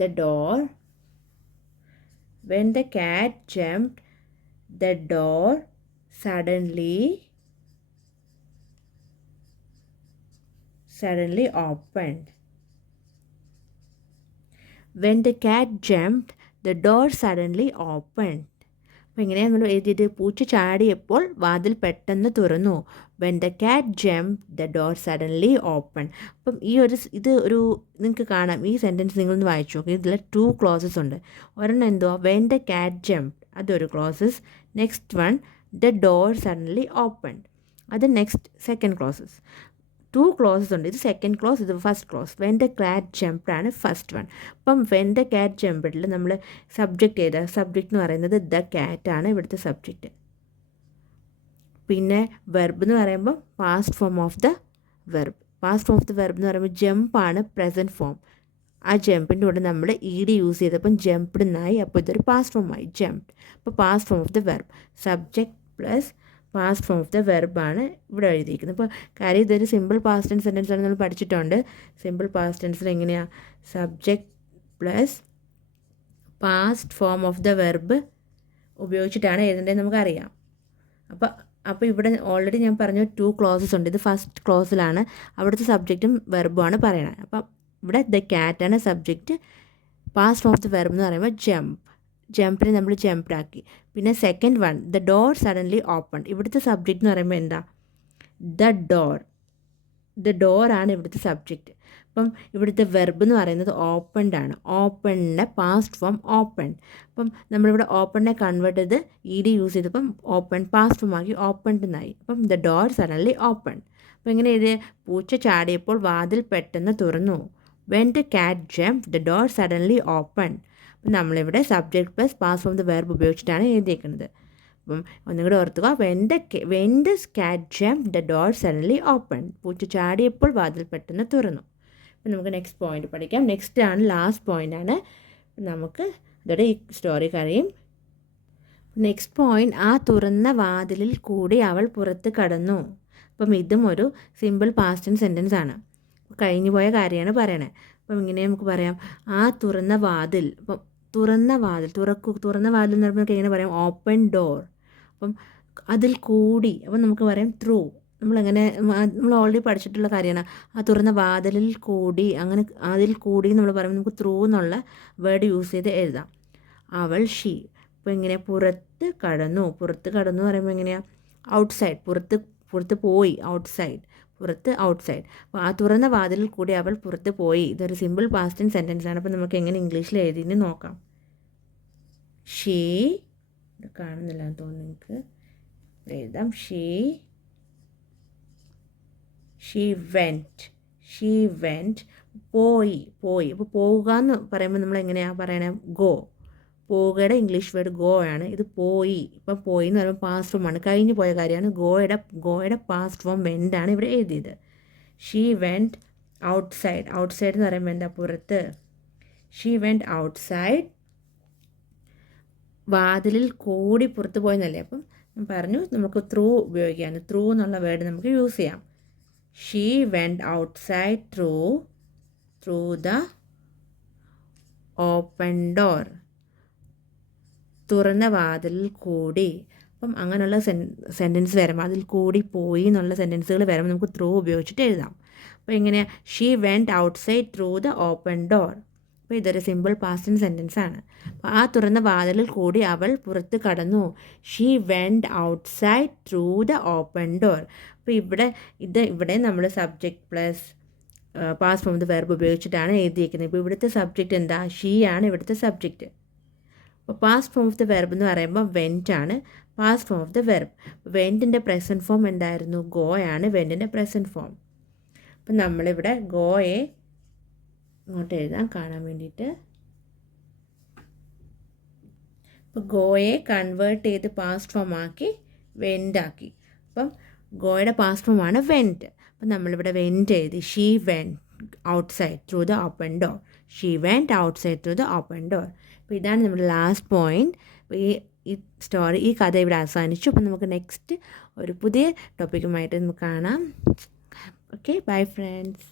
The door. When the cat jumped, the door suddenly opened. When the cat jumped, the door suddenly opened. അപ്പോൾ എങ്ങനെയാണ് നമ്മൾ എഴുതിയത്? പൂച്ച ചാടിയപ്പോൾ വാതിൽ പെട്ടെന്ന് തുറന്നു. When the cat jumped, the door suddenly opened. അപ്പം ഇത് നിങ്ങൾക്ക് കാണാം. ഈ സെൻറ്റൻസ് നിങ്ങളൊന്ന് വായിച്ചു നോക്കി. ഇതിൽ 2 ക്ലോസസ് ഉണ്ട്. ഒരെണ്ണം എന്തുവാ? When the cat jumped, അതൊരു clauses. Next one, the door suddenly opened, അത് സെക്കൻഡ് ക്ലോസസ്. 2 ക്ലോസസ് ഉണ്ട്. ഇത് സെക്കൻഡ് ക്ലോസ്, ഇത് first clause. When the cat jumped ആണ് ഫസ്റ്റ് വൺ. അപ്പം വെൻ ദ കാറ്റ് ജംപ്ഡിൽ നമ്മൾ സബ്ജക്റ്റ് സബ്ജക്റ്റ് എന്ന് പറയുന്നത് ദ കാറ്റ് ആണ് ഇവിടുത്തെ സബ്ജക്റ്റ്. പിന്നെ വെർബ് എന്ന് പറയുമ്പോൾ past form of the verb. Past form of the verb എന്ന് പറയുമ്പോൾ ജംപ്പാണ് പ്രസൻറ്റ് ഫോം. ആ ജമ്പിൻ്റെ കൂടെ നമ്മൾ ഇ ഡി യൂസ് ചെയ്തപ്പം ജംപ്ഡ് എന്നായി. അപ്പോൾ ഇതൊരു പാസ്റ്റ് ഫോമായി, ജംപ്ഡ്. അപ്പോൾ past form of the verb, subject plus past form of the വെർബാണ് ഇവിടെ എഴുതിയിരിക്കുന്നത്. അപ്പോൾ കാര്യം ഇതൊരു സിമ്പിൾ പാസ്റ്റ് ടെൻസ് സെൻറ്റൻസ് ആണ്, നമ്മൾ പഠിച്ചിട്ടുണ്ട്. സിമ്പിൾ പാസ്റ്റ് ടെൻസിൽ എങ്ങനെയാണ്? Subject plus past form of the verb ഉപയോഗിച്ചിട്ടാണ് എഴുതേണ്ടത് നമുക്കറിയാം. അപ്പോൾ ഇവിടെ ഓൾറെഡി ഞാൻ പറഞ്ഞു 2 ക്ലോസസ് ഉണ്ട്. ഇത് ഫസ്റ്റ് ക്ലോസിലാണ്, അവിടുത്തെ സബ്ജക്റ്റും വെർബുമാണ് പറയണത്. അപ്പം ഇവിടെ ദ കാറ്റാണ് subject. Past form of the verb എന്ന് പറയുമ്പോൾ ജംപ്പിനെ നമ്മൾ ജംപ്ഡ് ആക്കി. പിന്നെ second one, the door suddenly open. ഇവിടുത്തെ സബ്ജക്റ്റ് എന്ന് പറയുമ്പോൾ എന്താ? ദ ഡോർ ആണ് ഇവിടുത്തെ സബ്ജക്റ്റ്. അപ്പം ഇവിടുത്തെ വെർബ് എന്ന് പറയുന്നത് ഓപ്പൺഡ് ആണ്. ഓപ്പണിൻ്റെ പാസ്റ്റ് ഫോം ഓപ്പൺ. അപ്പം നമ്മളിവിടെ ഓപ്പണിനെ കൺവേർട്ട് ചെയ്ത് ഇ ഡി യൂസ് ചെയ്തപ്പം ഓപ്പൺ പാസ്റ്റ് ഫോം ആക്കി ഓപ്പൺഡ് എന്നായി. അപ്പം ദ ഡോർ സഡൻലി ഓപ്പൺ. അപ്പോൾ എങ്ങനെ ഇത്? പൂച്ച ചാടിയപ്പോൾ വാതിൽ പെട്ടെന്ന് തുറന്നു. When the cat jumped, the door suddenly open. അപ്പം നമ്മളിവിടെ subject plus past form the verb ഉപയോഗിച്ചിട്ടാണ് എഴുതിയിരിക്കുന്നത്. അപ്പം ഒന്നും കൂടെ ഓർത്തുക. When the cat jumped, the door suddenly open. പൂച്ച ചാടിയപ്പോൾ വാതിൽ പെട്ടെന്ന് തുറന്നു. അപ്പം നമുക്ക് നെക്സ്റ്റ് പോയിന്റ് പഠിക്കാം. നെക്സ്റ്റ് ആണ്, ലാസ്റ്റ് പോയിന്റ് ആണ്. നമുക്ക് അതോടെ ഈ സ്റ്റോറി കഴിയും. നെക്സ്റ്റ് പോയിന്റ്, ആ തുറന്ന വാതിലിൽ കൂടി അവൾ പുറത്ത് കടന്നു. അപ്പം ഇതും ഒരു സിമ്പിൾ പാസ്റ്റ് ടെൻസ് സെൻറ്റൻസ് ആണ്. കഴിഞ്ഞു പോയ കാര്യമാണ് പറയണേ. അപ്പം ഇങ്ങനെ നമുക്ക് പറയാം, ആ തുറന്ന വാതിൽ. അപ്പം തുറന്ന വാതിൽ എന്ന് പറയുമ്പോൾ നമുക്ക് എങ്ങനെ പറയാം, ഓപ്പൺ ഡോർ. അപ്പം അതിൽ കൂടി, അപ്പം നമുക്ക് പറയാം ത്രൂ. നമ്മൾ ഓൾറെഡി പഠിച്ചിട്ടുള്ള കാര്യമാണ്. ആ തുറന്ന വാതിലിൽ കൂടി, അങ്ങനെ അതിൽ കൂടി നമ്മൾ പറയുമ്പോൾ നമുക്ക് ത്രൂ എന്നുള്ള വേർഡ് യൂസ് ചെയ്ത് എഴുതാം. അവൾ അപ്പോൾ ഇങ്ങനെ പുറത്ത് കടന്നു എന്ന് പറയുമ്പോൾ എങ്ങനെയാണ്, ഔട്ട്സൈഡ്, പുറത്ത് പോയി, ഔട്ട്സൈഡ്. അപ്പോൾ ആ തുറന്ന വാതിലിൽ കൂടി അവൾ പുറത്ത് പോയി. ഇതൊരു സിമ്പിൾ പാസ്റ്റ് ടെൻസ് സെൻറ്റൻസ് ആണ്. അപ്പോൾ നമുക്ക് എങ്ങനെ ഇംഗ്ലീഷിൽ എഴുതിയെന്ന് നോക്കാം. ഷീ, ഇത് കാണുന്നില്ല എന്ന് തോന്നുന്നു നിങ്ങൾക്ക്, എഴുതാം. ഷീ വെൻറ്റ്, പോയി. അപ്പോൾ പോവുക എന്ന് പറയുമ്പോൾ നമ്മൾ എങ്ങനെയാണ് പറയണേ, ഗോ. പോകയുടെ ഇംഗ്ലീഷ് വേർഡ് ഗോ ആണ്. ഇത് പോയി. ഇപ്പം പോയി എന്ന് പറയുമ്പോൾ പാസ്റ്റ് ഫോം ആണ്, കഴിഞ്ഞു പോയ കാര്യമാണ്. ഗോയുടെ പാസ്റ്റ് ഫോം വെൻ്റ് ആണ് ഇവിടെ എഴുതിയത്. ഷീ വെൻറ്റ് ഔട്ട്സൈഡ് എന്ന് പറയുമ്പോൾ എന്താ, പുറത്ത്. ഷീ വെൻറ്റ് ഔട്ട്സൈഡ്, വാതിലിൽ കൂടി പുറത്ത് പോയെന്നല്ലേ. അപ്പം ഞാൻ പറഞ്ഞു നമുക്ക് ത്രൂ ഉപയോഗിക്കാണ്. ത്രൂ എന്നുള്ള വേർഡ് നമുക്ക് യൂസ് ചെയ്യാം. She went outside through the open door. തുറന്ന വാതിലിൽ കൂടി. അപ്പം അങ്ങനെയുള്ള സെൻറ്റൻസ് വരുമ്പോൾ, അതിൽ കൂടി പോയി എന്നുള്ള സെൻറ്റൻസുകൾ വരുമ്പോൾ നമുക്ക് ത്രൂ ഉപയോഗിച്ചിട്ട് എഴുതാം. അപ്പോൾ എങ്ങനെയാണ്, she went outside through the open door. അപ്പോൾ ഇതൊരു സിമ്പിൾ പാസ്റ്റ് സെൻറ്റൻസ് ആണ്. അപ്പോൾ ആ തുറന്ന വാതിലിൽ കൂടി അവൾ പുറത്ത് കടന്നു. She went outside through the open door. അപ്പോൾ ഇവിടെ നമ്മൾ subject plus past form of the verb ഉപയോഗിച്ചിട്ടാണ് എഴുതിയിരിക്കുന്നത്. ഇപ്പോൾ ഇവിടുത്തെ സബ്ജക്റ്റ് എന്താ, ഷീ ആണ് ഇവിടുത്തെ സബ്ജക്റ്റ്. അപ്പോൾ past form of the verb എന്ന് പറയുമ്പോൾ വെൻറ്റ് ആണ് past form of the verb. വെൻറ്റിൻ്റെ പ്രസൻറ്റ് ഫോം എന്തായിരുന്നു, ഗോ ആണ് വെൻറ്റിൻ്റെ പ്രസൻറ്റ് ഫോം. അപ്പം നമ്മളിവിടെ ഗോയെ ഇങ്ങോട്ട് എഴുതാം കാണാൻ വേണ്ടിയിട്ട്. അപ്പോൾ ഗോയെ കൺവേർട്ട് ചെയ്ത് പാസ്റ്റ് ഫോം ആക്കി വെൻറ്റാക്കി. അപ്പം ഗോയുടെ പാസ്റ്റ് ഫോം ആണ് വെൻറ്റ്. അപ്പം നമ്മളിവിടെ വെൻറ്റ് എഴുതി. She went outside through the open door. She went outside through the open door. അപ്പോൾ ഇതാണ് നമ്മുടെ ലാസ്റ്റ് പോയിൻറ്റ്. അപ്പോൾ ഈ കഥ ഇവിടെ അവസാനിച്ചു. അപ്പോൾ നമുക്ക് നെക്സ്റ്റ് ഒരു പുതിയ ടോപ്പിക്കുമായിട്ട് നമുക്ക് കാണാം. Okay, bye friends.